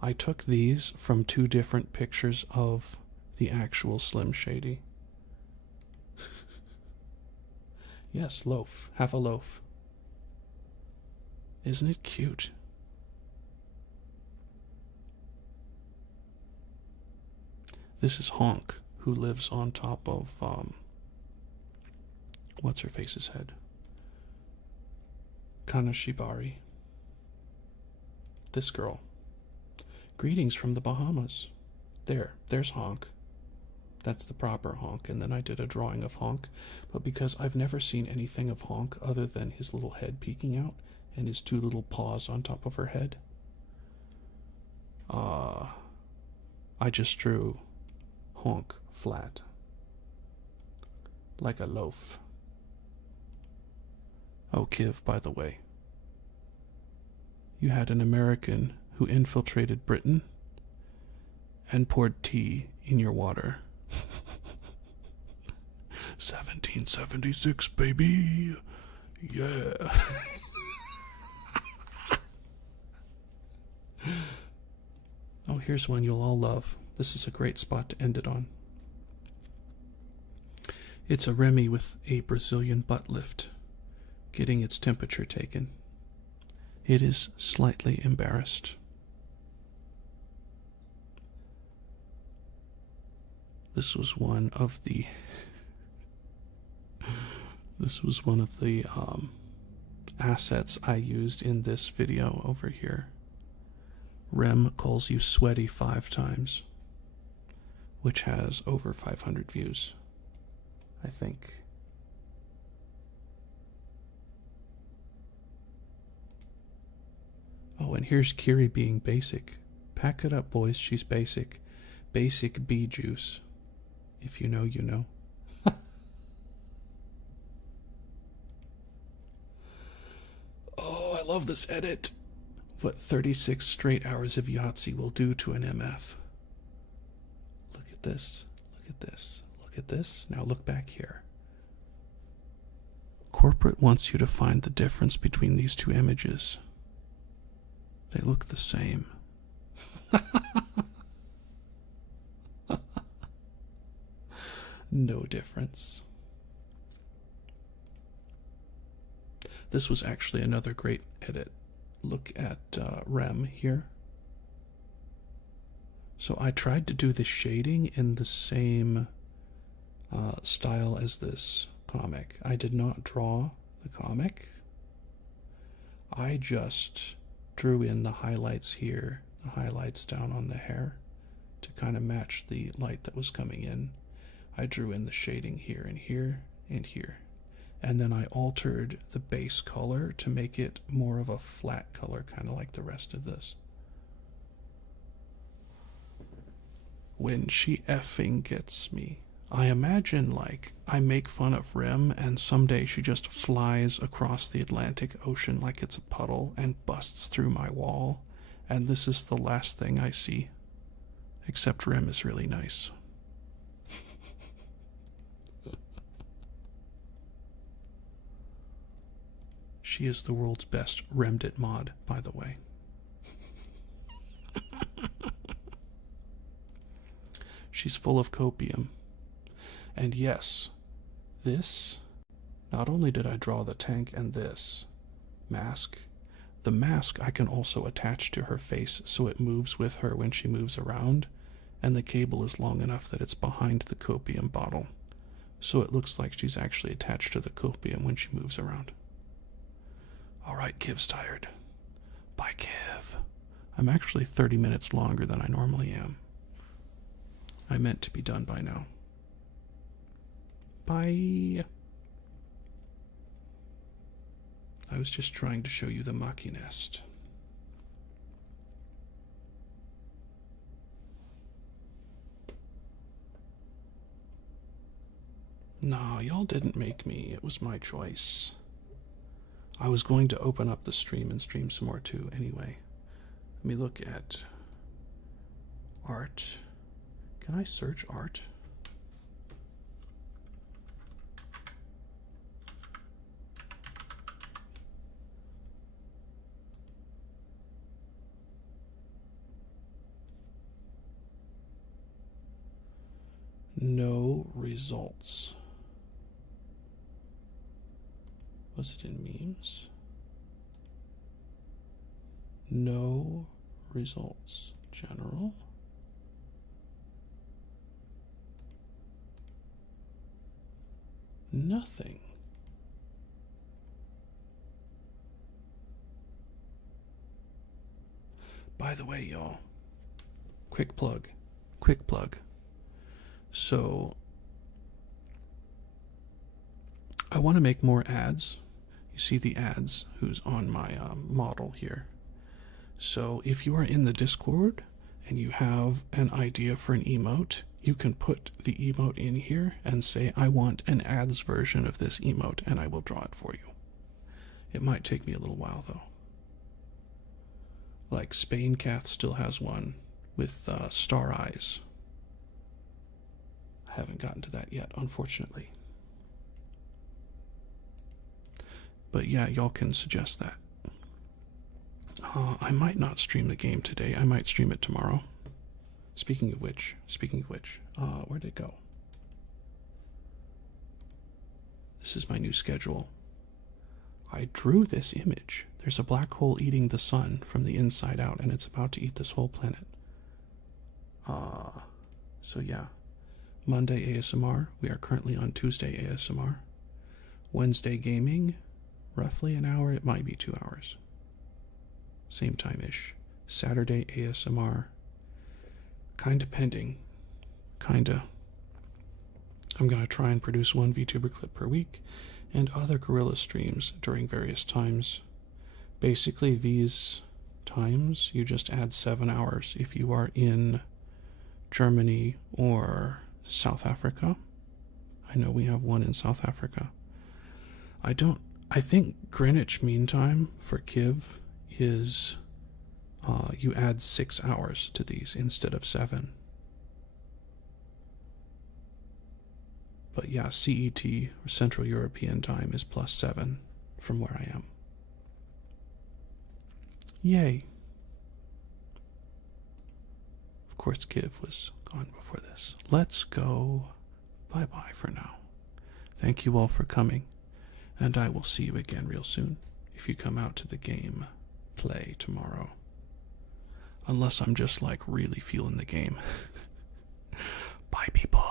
I took these from 2 different pictures of the actual Slim Shady. Yes, loaf. Have a loaf. Isn't it cute? This is Honk, who lives on top of, what's-her-face's head? Kanashibari. This girl. Greetings from the Bahamas. There's Honk. That's the proper Honk, and then I did a drawing of Honk, but because I've never seen anything of Honk other than his little head peeking out and his 2 little paws on top of her head, I just drew Honk flat. Like a loaf. Oh, Kiv, by the way. You had an American who infiltrated Britain and poured tea in your water. 1776, baby. Yeah. Oh, here's one you'll all love. This is a great spot to end it on. It's a Remy with a Brazilian butt lift, getting its temperature taken. It is slightly embarrassed. This was one of the assets I used in this video over here. Rem calls you sweaty 5 times, which has over 500 views, I think. Oh, and here's Kiri being basic. Pack it up, boys. She's basic. Basic bee juice. If you know, you know. Oh, I love this edit. What 36 straight hours of Yahtzee will do to an MF. Look at this. Look at this. Look at this. Now look back here. Corporate wants you to find the difference between these 2 images. They look the same. No difference. This was actually another great edit. Look at Rem here. So I tried to do the shading in the same style as this comic. I did not draw the comic. I just drew in the highlights here, the highlights down on the hair to kind of match the light that was coming in. I drew in the shading here and here and here. And then I altered the base color to make it more of a flat color, kind of like the rest of this. When she effing gets me. I imagine, like, I make fun of Rem and someday she just flies across the Atlantic Ocean like it's a puddle and busts through my wall And this is the last thing I see. Except Rem is really nice. She is the world's best Remdit mod, by the way. She's full of copium. And yes, this, not only did I draw the tank and this mask, the mask I can also attach to her face so it moves with her when she moves around, and the cable is long enough that it's behind the copium bottle, so it looks like she's actually attached to the copium when she moves around. Alright, Kiv's tired. Bye, Kiv. I'm actually 30 minutes longer than I normally am. I meant to be done by now. Bye. I was just trying to show you the Maki nest. Nah, y'all didn't make me. It was my choice. I was going to open up the stream and stream some more too anyway. Let me look at art. Can I search art? No results. Was it in memes? No results. General. Nothing. By the way, y'all, quick plug. So, I want to make more ads. You see the ads who's on my model here. So if you are in the Discord and you have an idea for an emote, you can put the emote in here and say, I want an ads version of this emote, and I will draw it for you. It might take me a little while though. Like Spaincath still has one with star eyes. I haven't gotten to that yet, unfortunately. But yeah, y'all can suggest that. I might not stream the game today. I might stream it tomorrow. Speaking of which, where'd it go? This is my new schedule. I drew this image. There's a black hole eating the sun from the inside out, and it's about to eat this whole planet. So yeah. Monday ASMR. We are currently on Tuesday ASMR. Wednesday gaming. Roughly an hour. It might be 2 hours. Same time-ish. Saturday ASMR. Kinda pending. Kinda. I'm gonna try and produce one VTuber clip per week and other Gorilla streams during various times. Basically, these times, you just add 7 hours if you are in Germany or South Africa. I know we have one in South Africa. I think Greenwich Mean Time for Kiv is you add 6 hours to these instead of 7. But yeah, CET, or Central European Time, is +7 from where I am. Yay. Of course, Kiv was gone before this. Let's go bye-bye for now. Thank you all for coming, and I will see you again real soon if you come out to the game play tomorrow. Unless I'm just like really feeling the game. Bye, people.